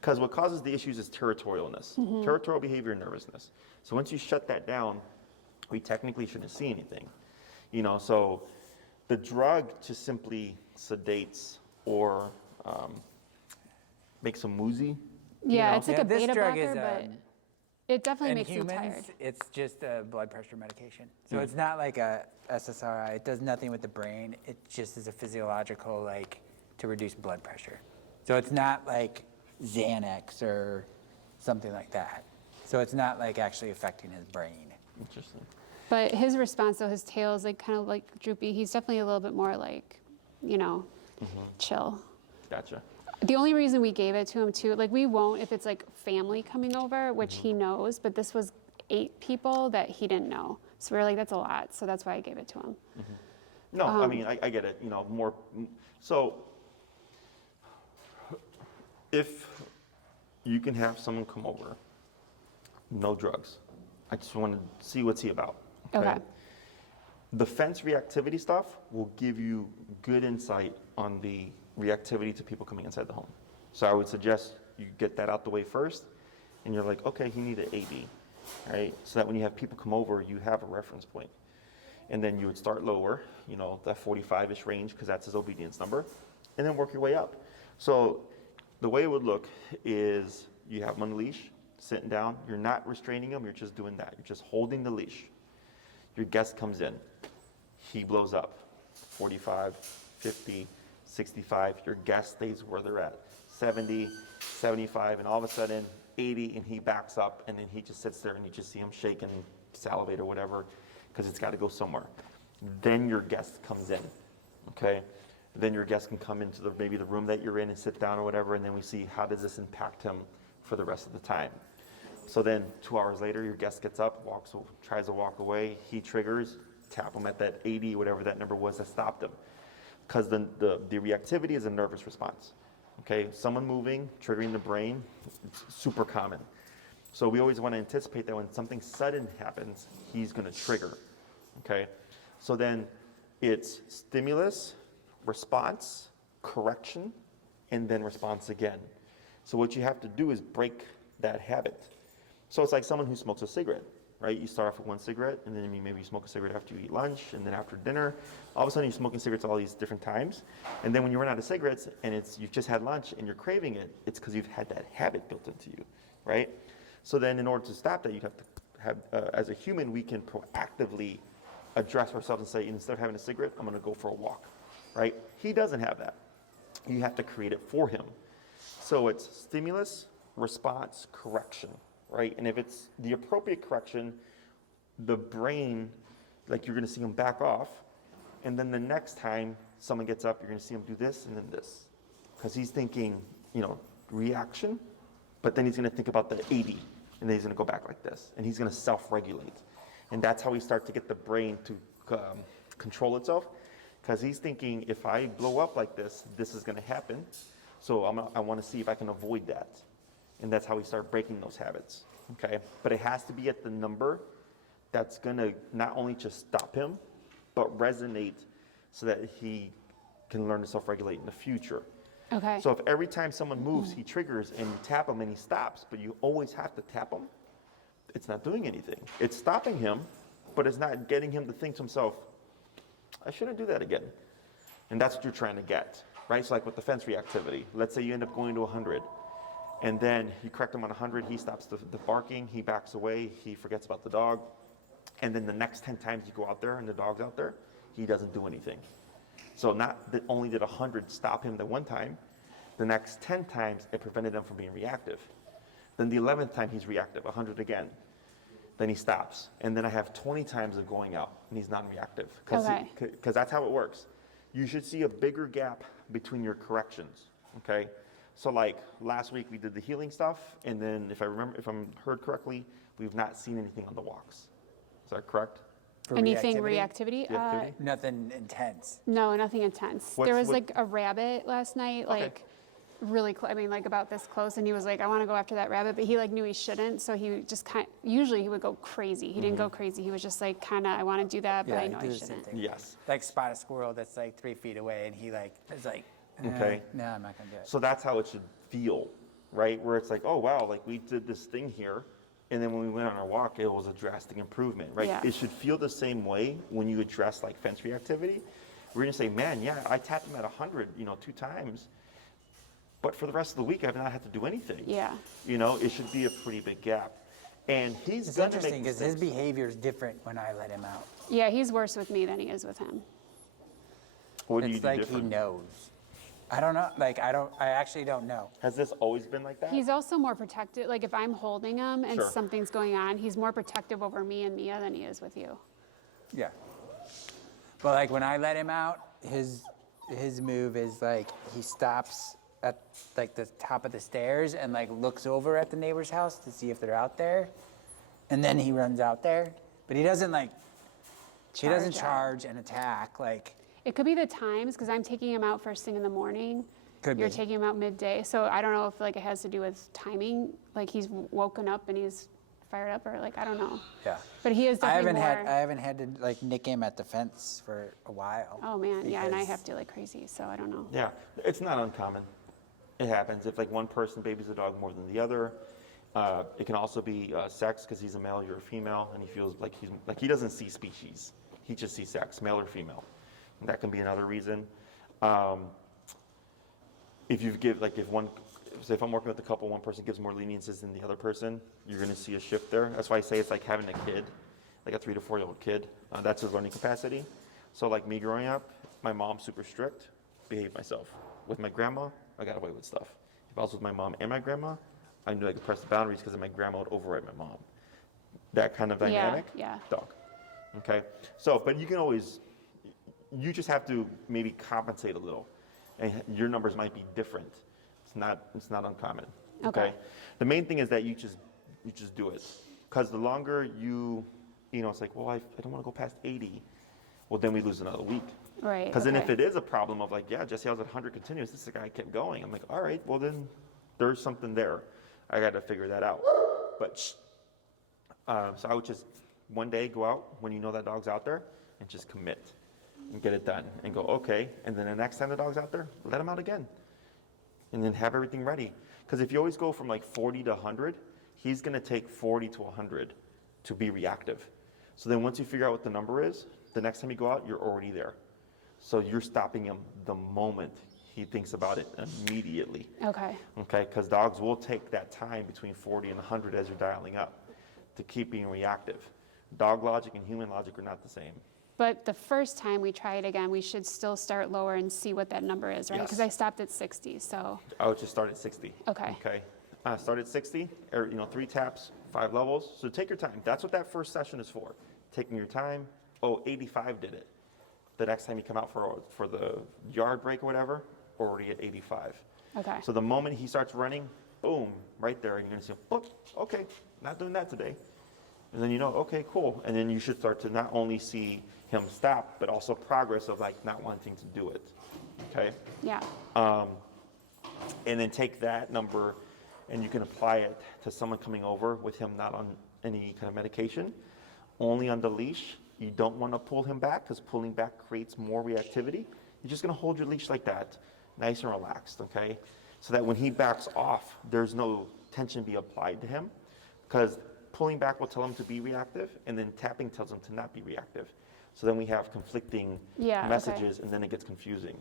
because what causes the issues is territorialness, territorial behavior and nervousness. So once you shut that down, we technically shouldn't see anything. So the drug just simply sedates or makes them woozy. Yeah, it's like a this beta drug blocker, is, but it definitely in makes you tired. humans, it's just a blood pressure medication. So it's not like a SSRI. It does nothing with the brain. It just is a physiological, like, to reduce blood pressure. So it's not like Xanax or something like that. So it's not like actually affecting his brain. Interesting. But his response, though, his tail is like kind of like droopy. He's definitely a little bit more like, chill. Gotcha. The only reason we gave it to him too, like we won't if it's like family coming over, which he knows, but this was 8 people that he didn't know. So we were like, that's a lot. So that's why I gave it to him. No, I mean, I get it, more. So if you can have someone come over, no drugs. I just want to see what's he about. Okay. The fence reactivity stuff will give you good insight on the reactivity to people coming inside the home. So I would suggest you get that out the way first, and you're like, okay, he needed AB, right? So that when you have people come over, you have a reference point. And then you would start lower, that 45-ish range, because that's his obedience number, and then work your way up. So the way it would look is you have him on the leash, sitting down. You're not restraining him. You're just doing that. You're just holding the leash. Your guest comes in. He blows up. 45, 50, 65. Your guest stays where they're at. 70, 75, and all of a sudden 80, and he backs up, and then he just sits there, and you just see him shake and salivate or whatever, because it's got to go somewhere. Then your guest comes in, okay? Then your guest can come into maybe the room that you're in and sit down or whatever, and then we see how does this impact him for the rest of the time. So then 2 hours later, your guest gets up, tries to walk away, he triggers, tap him at that 80, whatever that number was that stopped him. Because the reactivity is a nervous response. Okay, someone moving, triggering the brain, it's super common. So we always want to anticipate that when something sudden happens, he's going to trigger. Okay, so then it's stimulus, response, correction, and then response again. So what you have to do is break that habit. So it's like someone who smokes a cigarette, right? You start off with 1 cigarette, and then maybe you smoke a cigarette after you eat lunch, and then after dinner. All of a sudden, you're smoking cigarettes all these different times. And then when you run out of cigarettes, and you've just had lunch, and you're craving it, it's because you've had that habit built into you, right? So then in order to stop that, you have to have, as a human, we can proactively address ourselves and say, instead of having a cigarette, I'm going to go for a walk, right? He doesn't have that. You have to create it for him. So it's stimulus, response, correction, right? And if it's the appropriate correction, the brain, like you're going to see him back off, and then the next time someone gets up, you're going to see him do this and then this, because he's thinking, reaction, but then he's going to think about the 80, and then he's going to go back like this, and he's going to self-regulate, and that's how we start to get the brain to control itself, because he's thinking, if I blow up like this, this is going to happen. So I want to see if I can avoid that. And that's how we start breaking those habits, okay? But it has to be at the number that's going to not only just stop him, but resonate so that he can learn to self-regulate in the future. Okay. So if every time someone moves, he triggers and you tap him and he stops, but you always have to tap him, it's not doing anything. It's stopping him, but it's not getting him to think to himself, I shouldn't do that again. And that's what you're trying to get, right? So like with the fence reactivity, let's say you end up going to 100, and then you correct him on 100, he stops the barking, he backs away, he forgets about the dog, and then the next 10 times you go out there and the dog's out there, he doesn't do anything. So not that only did 100 stop him the one time, the next 10 times it prevented him from being reactive. Then the 11th time he's reactive, 100 again. Then he stops. And then I have 20 times of going out and he's non-reactive. Because that's how it works. You should see a bigger gap between your corrections, okay? So like last week we did the healing stuff, and then if I'm heard correctly, we've not seen anything on the walks. Is that correct? For Anything reactivity? Reactivity? Nothing intense. No, nothing intense. There was like a rabbit last night, Okay. like really close. I mean, like about this close, and he was like, "I want to go after that rabbit," but he like knew he shouldn't, so he just usually he would go crazy. He didn't go crazy. He was just like kind of, "I want to do that, but I know do I the same shouldn't." thing. Yes. Like spot a squirrel that's like 3 feet away, and he like is like, Okay. no, I'm not gonna do it. So that's how it should feel, right? Where it's like, oh wow, like we did this thing here, and then when we went on our walk, it was a drastic improvement, right? Yeah. It should feel the same way when you address like fence reactivity. We're gonna say, man, yeah, I tapped him at 100, 2 times, but for the rest of the week, I've not had to do anything. Yeah. It should be a pretty big gap. And he's It's gonna make interesting because his mistakes. behavior is different when I let him out. Yeah, he's worse with me than he is with him. What do you It's do like different? he knows. I don't know. Like I actually don't know. Has this always been like that? He's also more protective. Like if I'm holding him and Sure. something's going on, he's more protective over me and Mia than he is with you. Yeah. But like when I let him out, his move is like he stops at like the top of the stairs and like looks over at the neighbor's house to see if they're out there, and then he runs out there. But he doesn't like. He doesn't Charge out. charge and attack like. It could be the times because I'm taking him out first thing in the morning. Could You're be. taking him out midday, so I don't know if like it has to do with timing. Like he's woken up and he's fired up, or like I don't know. Yeah. But he is I definitely haven't more. had to like nick him at the fence for a while. Oh man, yeah, and I because- have to like crazy, so I don't know. Yeah, it's not uncommon. It happens if like one person babies a dog more than the other. It can also be sex because he's a male, you're a female, and he feels like he doesn't see species. He just sees sex, male or female. And that can be another reason. If if I'm working with a couple, one person gives more leniencies than the other person, you're going to see a shift there. That's why I say it's like having a kid, like a 3 to 4 year old kid. That's his learning capacity. So like me growing up, my mom's super strict, behaved myself. With my grandma, I got away with stuff. If I was with my mom and my grandma, I knew I could press the boundaries because my grandma would override my mom. That kind of dynamic, yeah. dog. Okay, so but you just have to maybe compensate a little, and your numbers might be different. It's not uncommon. Okay. The main thing is that you just do it, because the longer it's like, well, I don't want to go past 80. Well, then we lose another week. Right. Because then if okay. it is a problem of like, yeah, Jesse, I was at 100 continuous, this guy kept going. I'm like, all right, well then there's something there. I got to figure that out. But so I would just one day go out when you know that dog's out there and just commit and get it done and go, okay. And then the next time the dog's out there, let him out again. And then have everything ready. Because if you always go from like 40 to 100, he's going to take 40 to 100 to be reactive. So then once you figure out what the number is, the next time you go out, you're already there. So you're stopping him the moment he thinks about it immediately. Okay. Okay, because dogs will take that time between 40 and 100 as you're dialing up to keep being reactive. Dog logic and human logic are not the same. But the first time we try it again, we should still start lower and see what that number is, right? Yes. Because I stopped at 60, so. I would just start at 60. Okay. Okay. Start at 60, or 3 taps, 5 levels. So take your time. That's what that first session is for. Taking your time. Oh, 85 did it. The next time you come out for the yard break or whatever, already at 85. Okay. So the moment he starts running, boom, right there, and you're gonna see, boop, okay, not doing that today. And then okay, cool. And then you should start to not only see him stop, but also progress of like not wanting to do it. Okay? Yeah. And then take that number and you can apply it to someone coming over with him not on any kind of medication, only on the leash. You don't want to pull him back because pulling back creates more reactivity. You're just going to hold your leash like that, nice and relaxed, okay? So that when he backs off, there's no tension be applied to him, because pulling back will tell him to be reactive, and then tapping tells him to not be reactive. So then we have conflicting Yeah, messages, and then it gets confusing.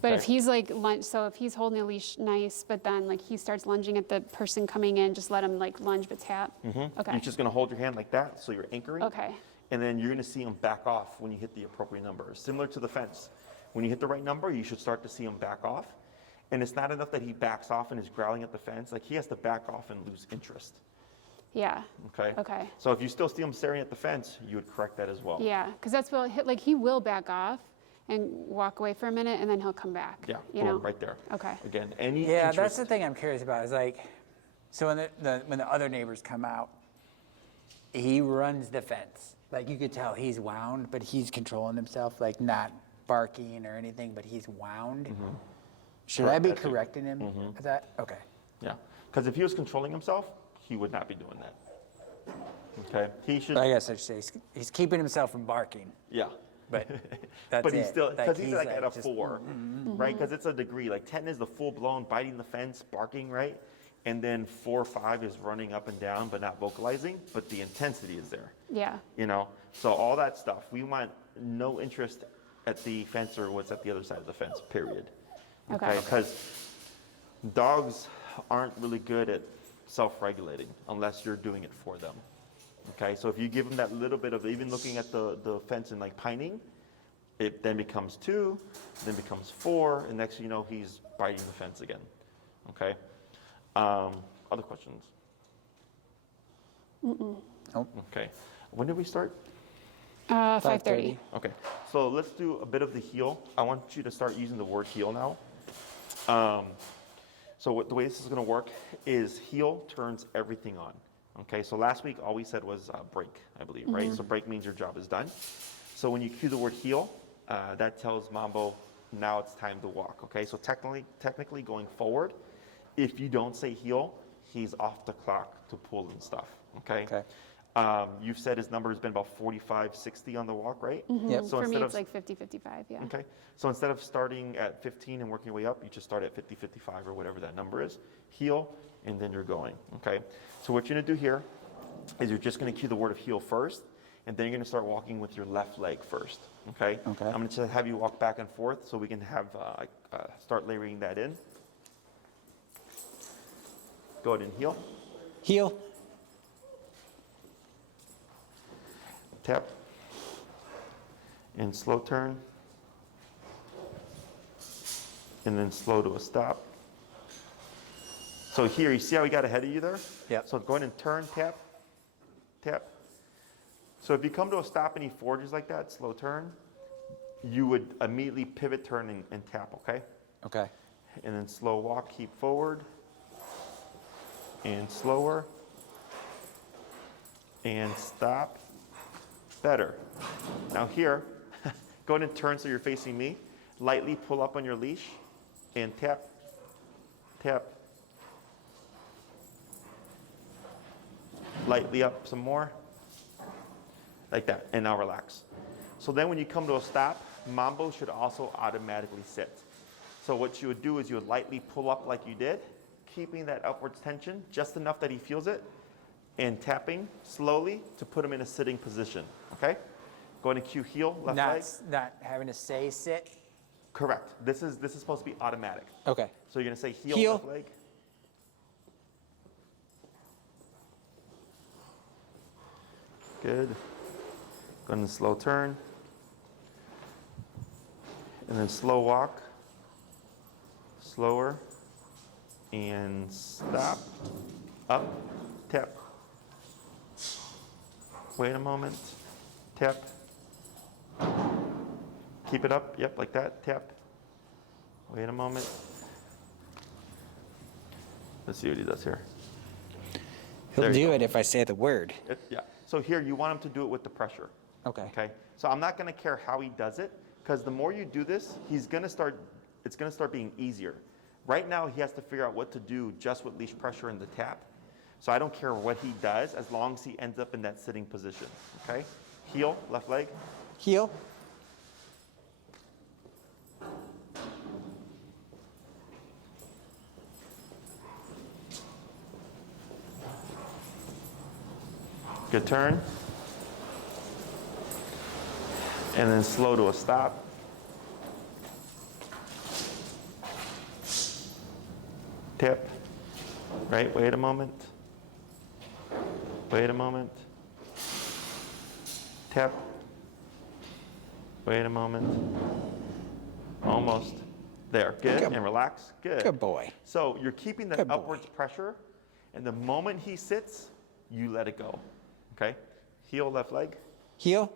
But Okay? if he's like so if he's holding the leash nice, but then like he starts lunging at the person coming in, just let him like lunge but tap. Okay. You're just going to hold your hand like that, so you're anchoring. Okay. And then you're going to see him back off when you hit the appropriate number. Similar to the fence. When you hit the right number, you should start to see him back off. And it's not enough that he backs off and is growling at the fence. Like, he has to back off and lose interest. Yeah. Okay? Okay. So if you still see him staring at the fence, you would correct that as well. Yeah, because that's what like he will back off and walk away for a minute, and then he'll come back. Yeah, You boom, know. right there. Okay. Again, any Yeah, interest. that's the thing I'm curious about. Is like, so when the other neighbors come out, he runs the fence. Like you could tell he's wound, but he's controlling himself, like not barking or anything, but he's wound. Should I be Correct, that's it. correcting him for that? Okay. Yeah, because if he was controlling himself, he would not be doing that. Okay, he should. I guess I should say he's keeping himself from barking, Yeah. but that's But he's it. still, because he's like like at a just- 4, right? Because it's a degree. Like 10 is the full blown biting the fence, barking, right? And then 4 or 5 is running up and down, but not vocalizing, but the intensity is there. Yeah. You know, so all that stuff. We want no interest at the fence or what's at the other side of the fence. Period. Okay. Because dogs aren't really good at self-regulating unless you're doing it for them. Okay, so if you give them that little bit of even looking at the fence and like pining, it then becomes 2, then becomes 4, and next thing you know, he's biting the fence again. Okay. Other questions? Nope. Okay. When did we start? 5:30. Okay. So let's do a bit of the heel. I want you to start using the word heel now. So the way this is going to work is heel turns everything on. Okay, so last week all we said was break, I believe, right? So break means your job is done. So when you cue the word heel, that tells Mambo now it's time to walk. Okay, so technically going forward, if you don't say heel, he's off the clock to pull and stuff. Okay. Okay. You've said his number has been about 45, 60 on the walk, right? Yep. So For me, instead it's of like 50, 55, yeah. Okay, so instead of starting at 15 and working your way up, you just start at 50, 55 or whatever that number is, heel, and then you're going, okay? So what you're gonna do here is you're just gonna cue the word of heel first, and then you're gonna start walking with your left leg first, okay? Okay. I'm gonna just have you walk back and forth so we can have, start layering that in. Go ahead and heel, Heel. tap, and slow turn, and then slow to a stop. So here, you see how he got ahead of you there? Yep. So go ahead and turn, tap, tap. So if you come to a stop and he forges like that, slow turn, you would immediately pivot, turn, and tap, okay? Okay. And then slow walk, keep forward, and slower, and stop, better. Now here, go ahead and turn so you're facing me, lightly pull up on your leash, and tap, tap, lightly up some more, like that, and now relax. So then when you come to a stop, Mambo should also automatically sit. So what you would do is you would lightly pull up like you did, keeping that upwards tension just enough that he feels it, and tapping slowly to put him in a sitting position, okay? Go ahead and cue heel, left leg. Not having to say sit. Correct. This is supposed to be automatic. Okay. So you're gonna say heel, Heel. left leg. Good. Go ahead and slow turn. And then slow walk. Slower. And stop. Up. Tap. Wait a moment. Tap. Keep it up. Yep, like that. Tap. Wait a moment. Let's see what he does here. He'll There you do go. it if I say the word. Yeah. So here you want him to do it with the pressure. Okay. Okay. So I'm not going to care how he does it, because the more you do this, it's going to start being easier. Right now he has to figure out what to do just with leash pressure and the tap. So I don't care what he does as long as he ends up in that sitting position. Okay. Heel, left leg. Heel. Good turn. And then slow to a stop. Tip. Right, wait a moment. Wait a moment. Tap. Wait a moment. Almost. There, good, Good. and relax, good. Good boy. So you're keeping that Good boy. upwards pressure, and the moment he sits, you let it go, okay? Heel, left leg. Heel.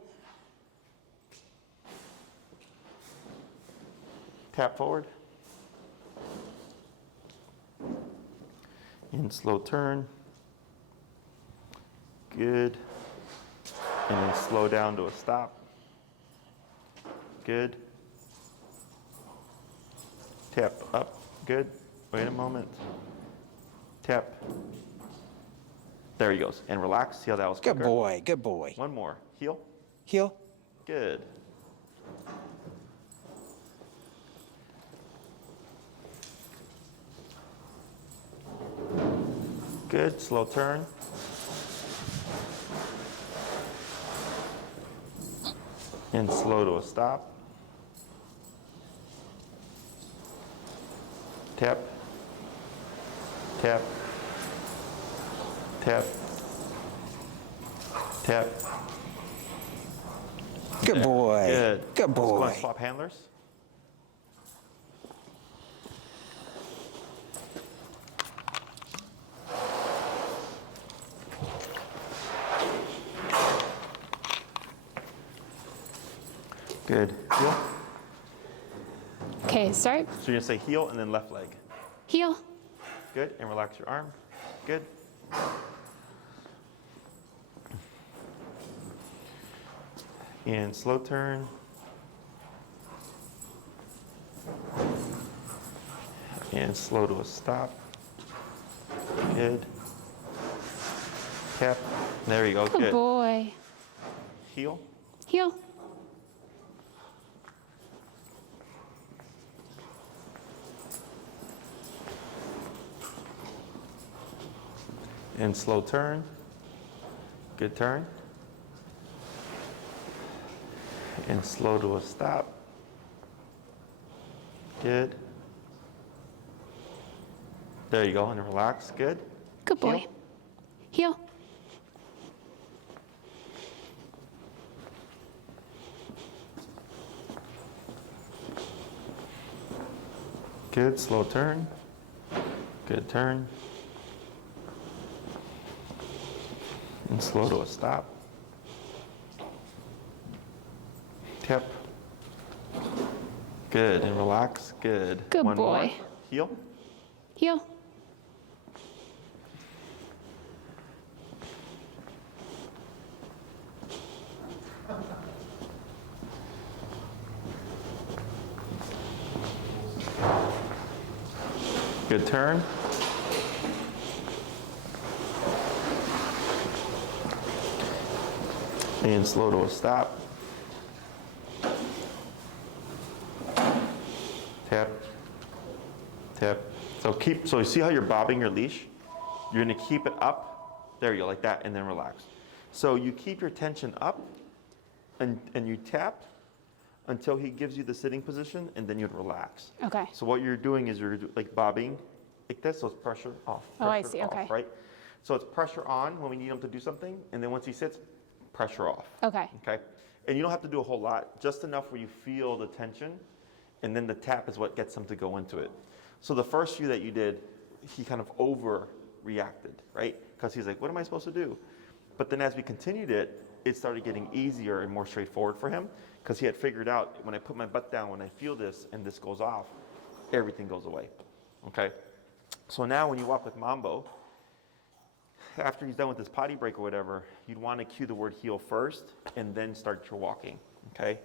Tap forward. And slow turn. Good. And then slow down to a stop. Good. Tap up. Good. Wait a moment. Tap. There he goes. And relax. See how that was Good quicker? boy, good boy. One more. Heel. Heel. Good. Good. Slow turn. And slow to a stop. Tap. Tap. Tap. Tap. Good boy. Good. Good Let's go boy. and swap handlers. Good. Heel. Okay, start. So you're gonna say heel and then left leg. Heel. Good. And relax your arm. Good. And slow turn. And slow to a stop. Good. Tap. There you go. Good Good. boy. Heel. Heel. And slow turn. Good turn. And slow to a stop. Good. There you go, and relax. Good. Good boy. Heel. Good. Slow turn. Good turn. And slow to a stop. Tip. Good. And relax. Good. Good One boy. more. Heel. Heel. Good turn. And slow to a stop. Tap. Tap. So you see how you're bobbing your leash? You're gonna keep it up. There you go, like that, and then relax. So you keep your tension up and you tap until he gives you the sitting position, and then you'd relax. Okay. So what you're doing is you're like bobbing like this, so it's pressure off. Oh, I pressure see, off, okay. Right? So it's pressure on when we need him to do something, and then once he sits, pressure off. Okay. Okay? And you don't have to do a whole lot, just enough where you feel the tension, and then the tap is what gets him to go into it. So the first few that you did, he kind of overreacted, right? Because he's like, what am I supposed to do? But then as we continued it, it started getting easier and more straightforward for him, because he had figured out, when I put my butt down, when I feel this and this goes off, everything goes away, okay? So now when you walk with Mambo, after he's done with his potty break or whatever, you'd want to cue the word heel first and then start your walking, okay?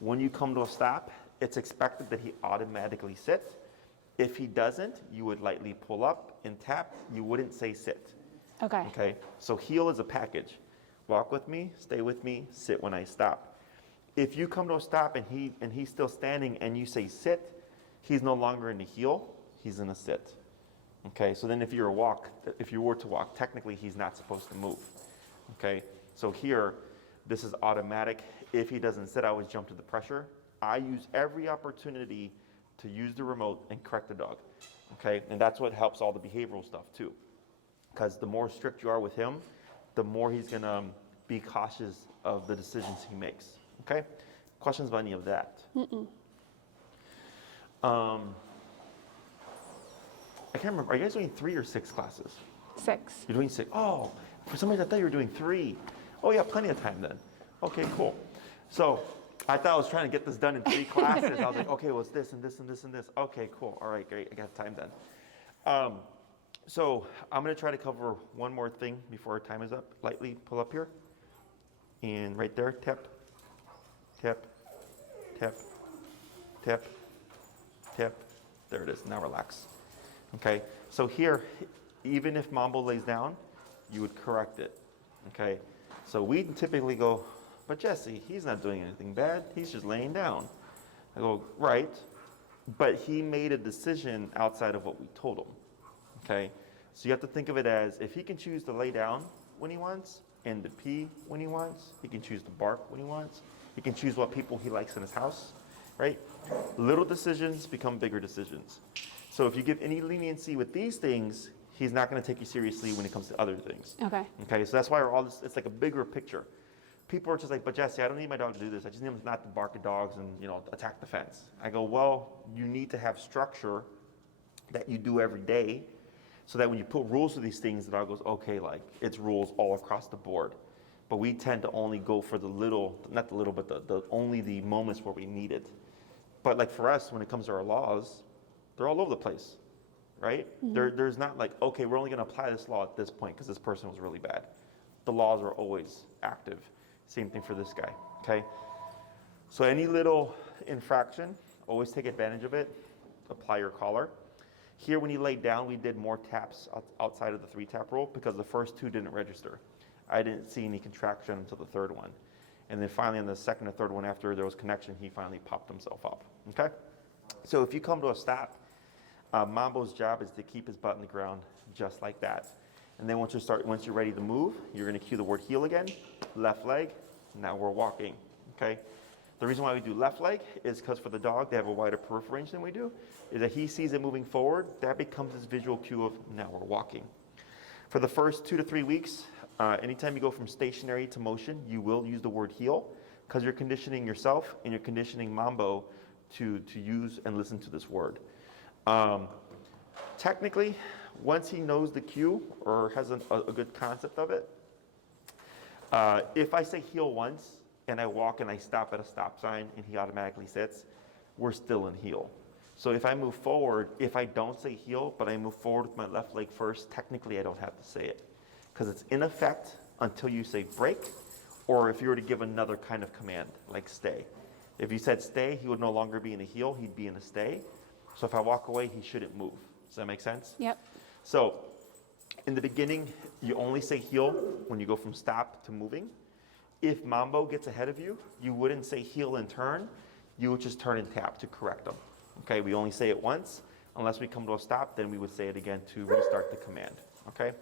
When you come to a stop, it's expected that he automatically sits. If he doesn't, you would lightly pull up and tap. You wouldn't say sit, Okay. okay? So heel is a package. Walk with me, stay with me, sit when I stop. If you come to a stop and he's still standing and you say sit, he's no longer in the heel, he's in a sit. Okay, so then if you were to walk, technically he's not supposed to move. Okay, so here, this is automatic. If he doesn't sit, I always jump to the pressure. I use every opportunity to use the remote and correct the dog. Okay, and that's what helps all the behavioral stuff too. Because the more strict you are with him, the more he's gonna be cautious of the decisions he makes. Okay, questions about any of that? I can't remember. Are you guys doing 3 or 6 classes? 6. You're doing 6. Oh, for some reason I thought you were doing 3. Oh, yeah, plenty of time then. Okay, cool. So I thought I was trying to get this done in 3 classes. I was like, okay, well, it's this and this and this and this. Okay, cool. All right, great. I got time then. So I'm going to try to cover one more thing before our time is up. Lightly pull up here. And right there, tap, tap, tap, tap, tap. There it is. Now relax. Okay. So here, even if Mambo lays down, you would correct it. Okay. So we typically go, but Jesse, he's not doing anything bad. He's just laying down. I go, right. But he made a decision outside of what we told him. Okay. So you have to think of it as if he can choose to lay down when he wants and to pee when he wants, he can choose to bark when he wants, he can choose what people he likes in his house, right? Little decisions become bigger decisions. So if you give any leniency with these things, he's not going to take you seriously when it comes to other things. Okay. Okay, so that's why we're all this, it's like a bigger picture. People are just like, but Jesse, I don't need my dog to do this. I just need him not to bark at dogs and, you know, attack the fence. I go, well, you need to have structure that you do every day so that when you put rules to these things, the dog goes, okay, like it's rules all across the board. But we tend to only go for the little, not the little, but the only the moments where we need it. But like for us, when it comes to our laws, they're all over the place, right? Mm-hmm. There's not like, okay, we're only going to apply this law at this point because this person was really bad. The laws are always active. Same thing for this guy, okay? So any little infraction, always take advantage of it. Apply your collar. Here, when he laid down, we did more taps outside of the 3-tap rule because the first 2 didn't register. I didn't see any contraction until the 3rd one. And then finally, on the 2nd or 3rd one, after there was connection, he finally popped himself up, okay? So if you come to a stop, Mambo's job is to keep his butt in the ground just like that. And then once you're ready to move, you're going to cue the word heel again, left leg, now we're walking, okay? The reason why we do left leg is because for the dog, they have a wider peripheral range than we do, is that he sees it moving forward, that becomes his visual cue of now we're walking. For the first 2 to 3 weeks, anytime you go from stationary to motion, you will use the word heel because you're conditioning yourself and you're conditioning Mambo to use and listen to this word. Technically, once he knows the cue or has a good concept of it, if I say heel once and I walk and I stop at a stop sign and he automatically sits, we're still in heel. So if I move forward, if I don't say heel, but I move forward with my left leg first, technically I don't have to say it because it's in effect until you say break or if you were to give another kind of command like stay. If you said stay, he would no longer be in a heel, he'd be in a stay. So if I walk away, he shouldn't move. Does that make sense? Yep. So in the beginning, you only say heel when you go from stop to moving. If Mambo gets ahead of you, you wouldn't say heel and turn. You would just turn and tap to correct them. Okay, we only say it once. Unless we come to a stop, then we would say it again to restart the command. Okay?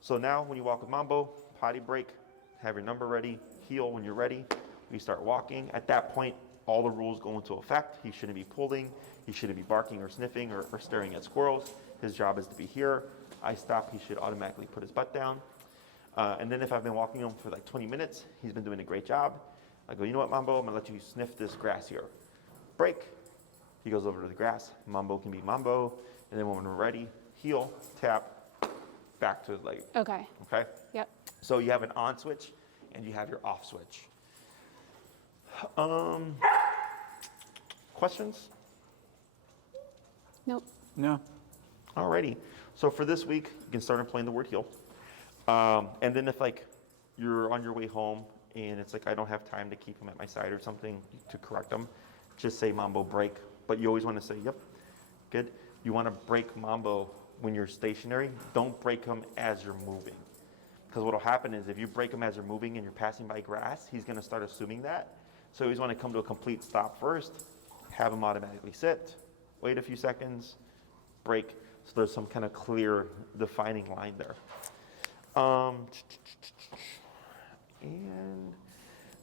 So now when you walk with Mambo, potty break, have your number ready, heel when you're ready. We start walking. At that point, all the rules go into effect. He shouldn't be pulling. He shouldn't be barking or sniffing or staring at squirrels. His job is to be here. I stop. He should automatically put his butt down. And then if I've been walking him for like 20 minutes, he's been doing a great job. I go, you know what, Mambo? I'm going to let you sniff this grass here. Break. He goes over to the grass. Mambo can be Mambo. And then when we're ready, heel, tap, back to his leg. Okay. Okay? Yep. So you have an on switch and you have your off switch. Questions? Nope. No. Alrighty. So for this week, you can start employing the word heel. And then if like you're on your way home and it's like I don't have time to keep him at my side or something to correct him, just say Mambo break. But you always want to say, yep, good. You want to break Mambo when you're stationary. Don't break him as you're moving. Because what will happen is if you break him as you're moving and you're passing by grass, he's going to start assuming that. So you always want to come to a complete stop first, have him automatically sit, wait a few seconds, break. So there's some kind of clear defining line there. And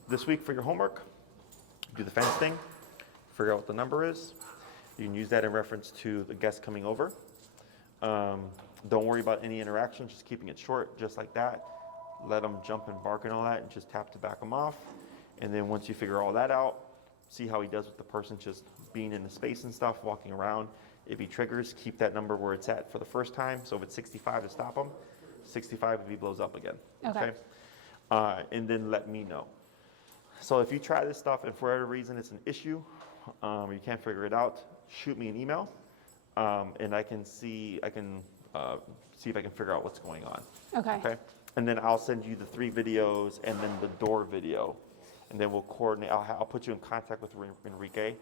this week for your homework, do the fence thing, figure out what the number is. You can use that in reference to the guest coming over. Don't worry about any interaction, just keeping it short, just like that. Let them jump and bark and all that, and just tap to back them off. And then once you figure all that out, see how he does with the person just being in the space and stuff, walking around. If he triggers, keep that number where it's at for the first time. So if it's 65 to stop him, 65 if he blows up again. Okay. And then let me know. So if you try this stuff and for whatever reason it's an issue, you can't figure it out, shoot me an email, and I can see if I can figure out what's going on. Okay. Okay. And then I'll send you the 3 videos and then the door video. And then we'll coordinate. I'll put you in contact with Enrique,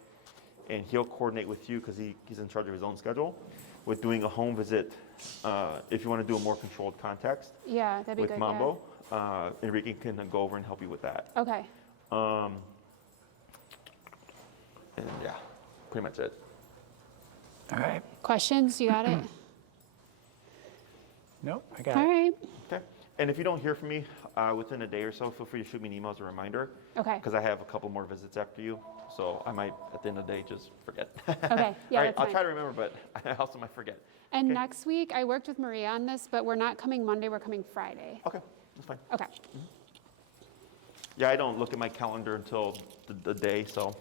and he'll coordinate with you because he's in charge of his own schedule with doing a home visit if you want to do a more controlled context. Yeah, that'd be with good. Mambo. Enrique can go over and help you with that. Yeah. Okay. And yeah, pretty much it. All right. Questions? You got it? Nope, I got All it. right. Okay. And if you don't hear from me within a day or so, feel free to shoot me an email as a reminder. Okay. Because I have a couple more visits after you. So I might, at the end of the day, just forget. Okay. Yeah, All right, that's I'll fine. try to remember, but I also might forget. And Okay. next week, I worked with Maria on this, but we're not coming Monday, we're coming Friday. Okay, that's fine. Okay. Yeah, I don't look at my calendar until the day, so